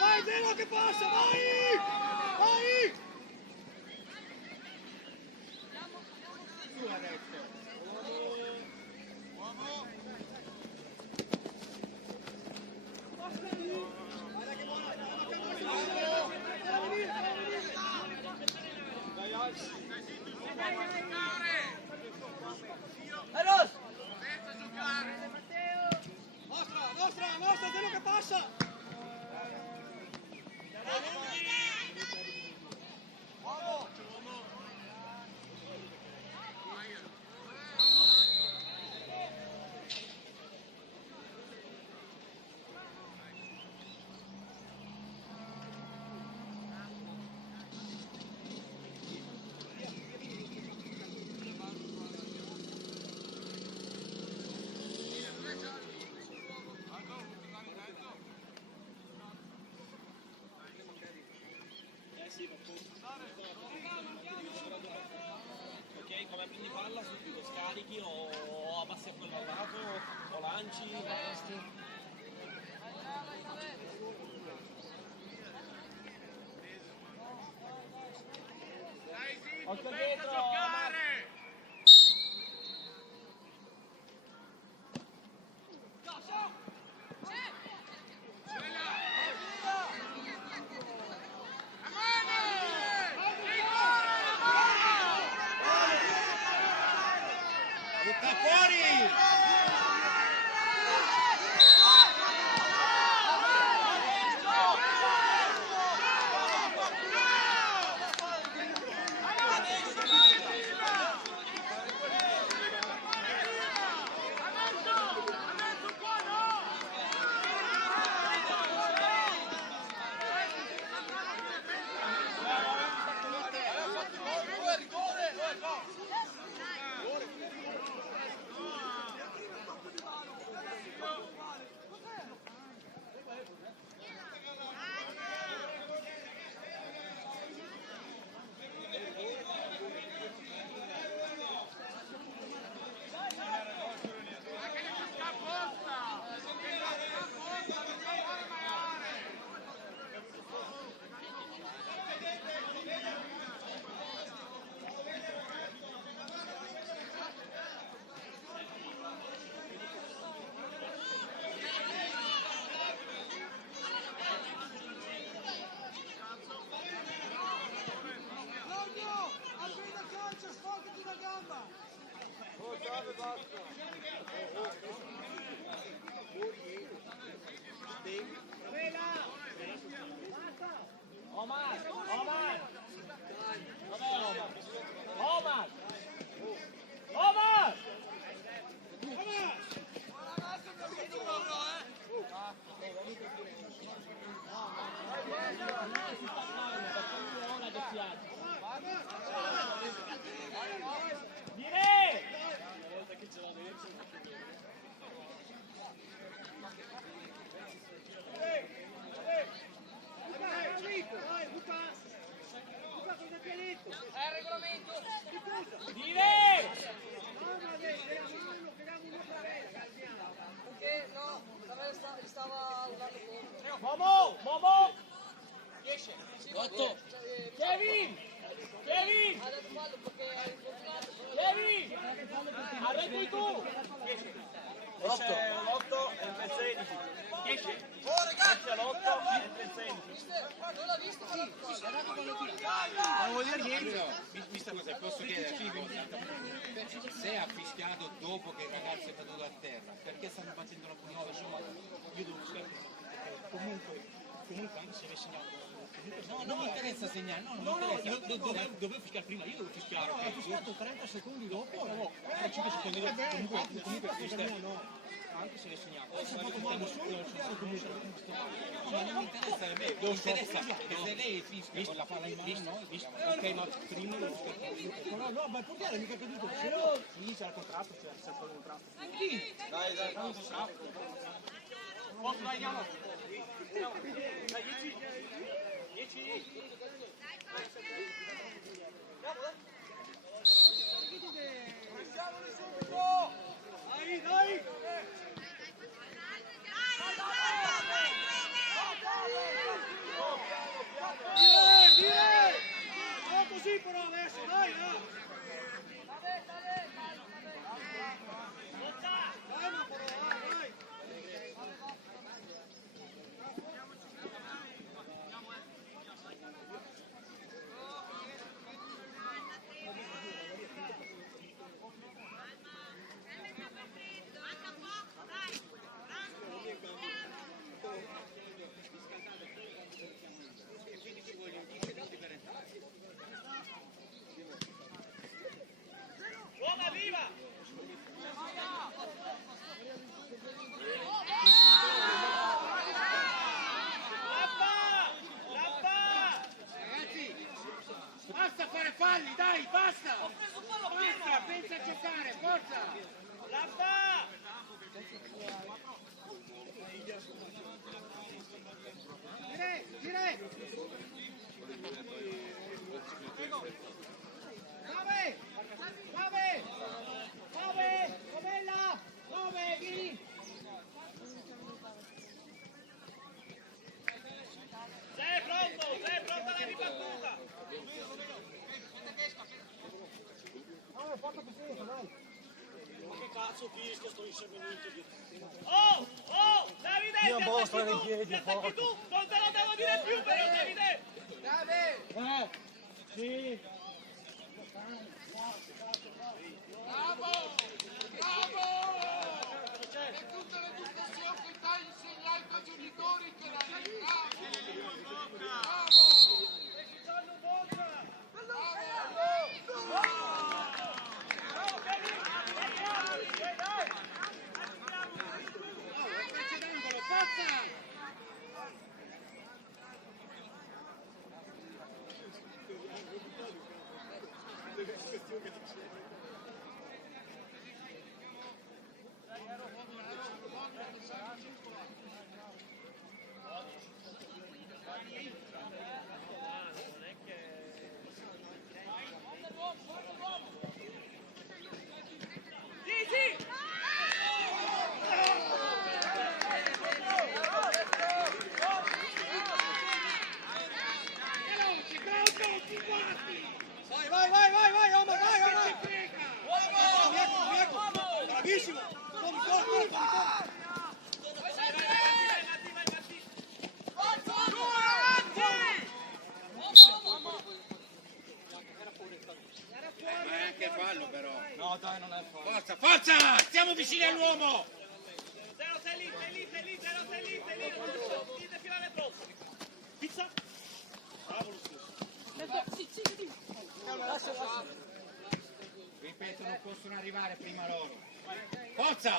Vai Zeno che passa, vai! Tu adesso! Nostra, Zeno che passa! Ok, come prendi palla subito, scarichi o abbassi a quello al lato o lanci, Occhio dietro! Butta fuori! Omar! Omar! Dov'è Omar? Omar! Omar! Dire! Dire! Perché no, stava Momo! Momo! 8! Kevin! Kevin! ha dato fallo perché ha infortunato. Kevin! Arrendi tu! C'è l'8 e il 16. 10. C'è l'8 e il 16. Non l'ha visto, ma l'ha Non vuol dire niente. Visto cosa posso chiedere? Se ha fischiato dopo che il ragazzo è caduto a terra, perché stanno facendo la punizione? Insomma, io devo perché comunque anche se avessi dato. No, non mi interessa segnare, no, non mi interessa. Dovevo fischiare prima, io devo fischiare. Ho fischiato 30 secondi dopo, no, 5 secondi dopo, comunque fischiare. Anche se l'hai segnato. No, ma non mi interessa a me, mi interessa che se lei fischia con la palla in mano, ok, ma prima devo fischiare. No, ma il portiere mica caduto. Sì, c'era il contratto, c'era il contratto. Dai, dai. Posso dai, andiamo. Dai, 10. 10. Dai, dai. Così però adesso, dai, dai. Dai, ma però, dai. cazzo fischia sto inseguimento di... Oh, Davide, Io ti mostro attacchi in piedi, ti attacchi forte. tu, non te lo devo dire più però Davide. Sì. Vai, Omar, vai! Bravissimo! Corri! Ma è anche fallo però. No, dai, non è fallo. Forza! Stiamo vicini all'uomo! Zero, sei lì, non ti defilare troppo. Pizza? Bravo lo stesso. Ripeto, non possono arrivare prima loro. Forza!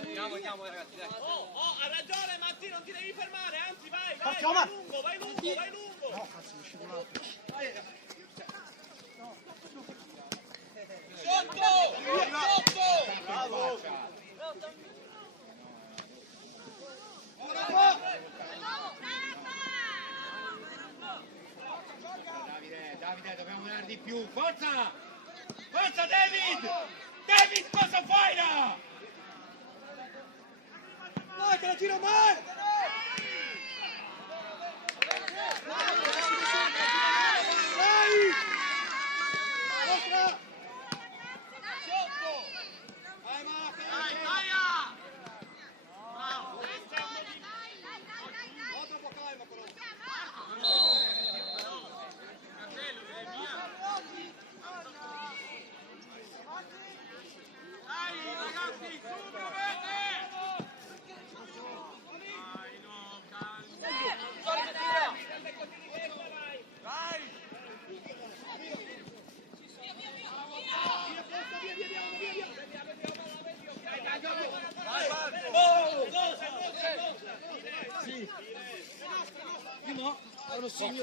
Andiamo ragazzi, dai. Ha ragione Matti, non ti devi fermare, anzi vai Facciamo. vai lungo. No, cazzo, mi è scivolato. Bravo! Davide, dobbiamo dare di più. Forza! Forza David! David, cosa fai là? Dai, te la tiro mai! Dai! Nostra! Vai, Marco! Ho troppo calma però.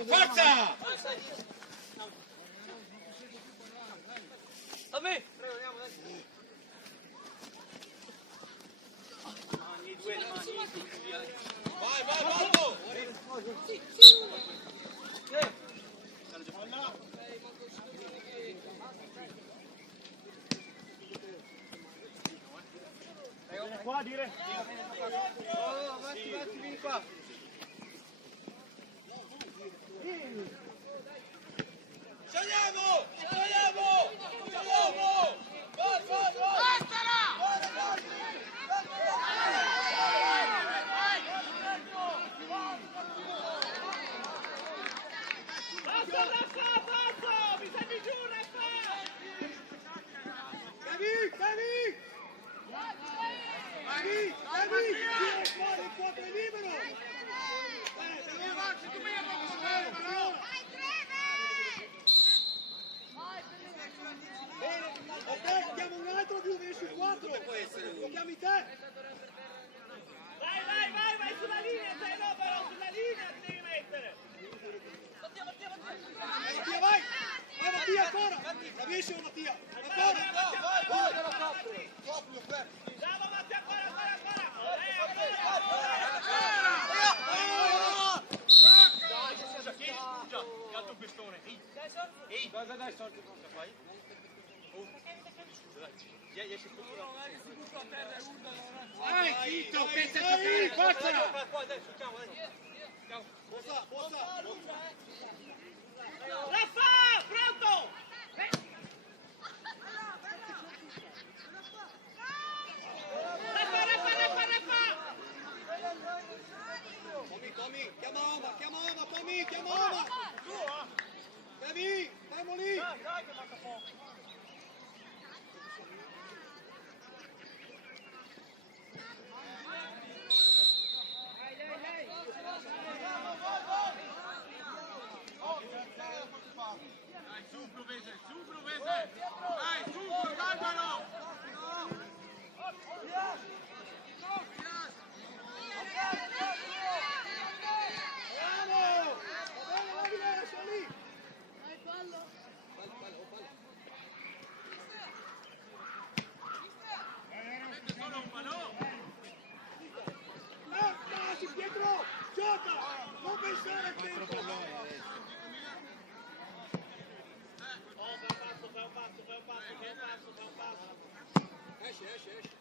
Forza! Dammi! Vai, Balbo! Vieni qua, dire. Vatti, vieni qua. Scegliamo! Pazzo! Mi servi giù, Raffa! David! Fuori, è libero! Bene, ok, chiamo un altro più vieni su 4. Lo chiami te? Vai sulla linea, sei no però, sulla linea ti devi mettere! Mattia, vai! Vai Mattia ancora! Bravissimo Mattia! Ancora! Bravo Mattia, ancora! Caldo un pistone! Ehi! Dai, sorti, cosa fai? Esci tutto da... Vai, Chito, pensa a giocare, forza! Qua, dai, cerchiamo, dai! Posa! Raffa! pronto! Tommy, chiama Oma, Tommy, chiama Oma! Devi, stiamo lì! Dai che manca poco. Pietro, gioca! Non pensare a tempo! Fai un passo. Esce.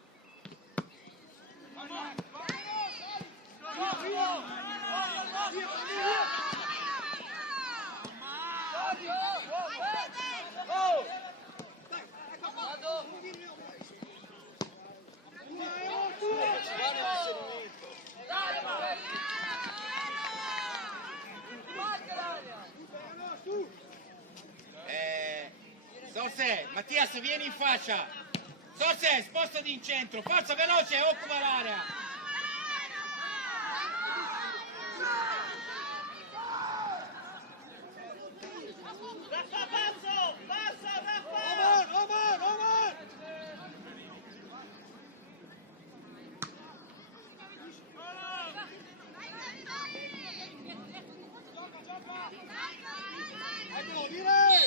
Sorse, Mattias vieni in fascia. Sorse, spostati in centro, forza veloce, occupa l'area. Raffa, passa, Raffa! Omar! Eccolo, direi!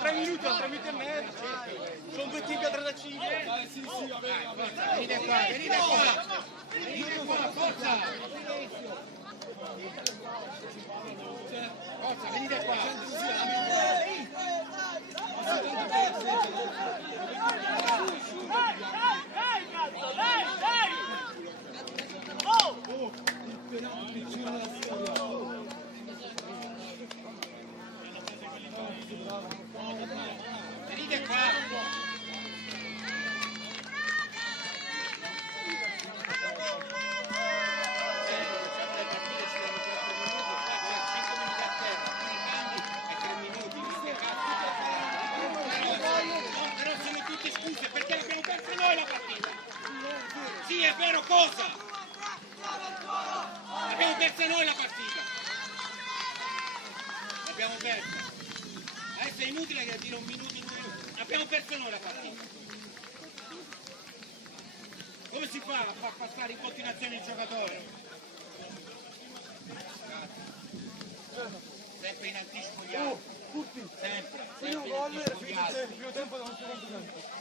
Tre minuti e mezzo. Sono 2 tipi a 35. Sì, vabbè. Venite qua, forza! Forza, venite qua! Dai, cazzo, dai! Oh! Venite qua! Però sono tutte scuse perché abbiamo perso noi la partita! Sì, è vero, cosa? Abbiamo perso noi la partita! L'abbiamo persa! Adesso è inutile che dire un minuto. Abbiamo perso noi la partita. Come si fa a far passare in continuazione il giocatore? Sempre in anticipo gli altri. Sempre in anticipo gli altri. Il primo tempo da un secondo tempo.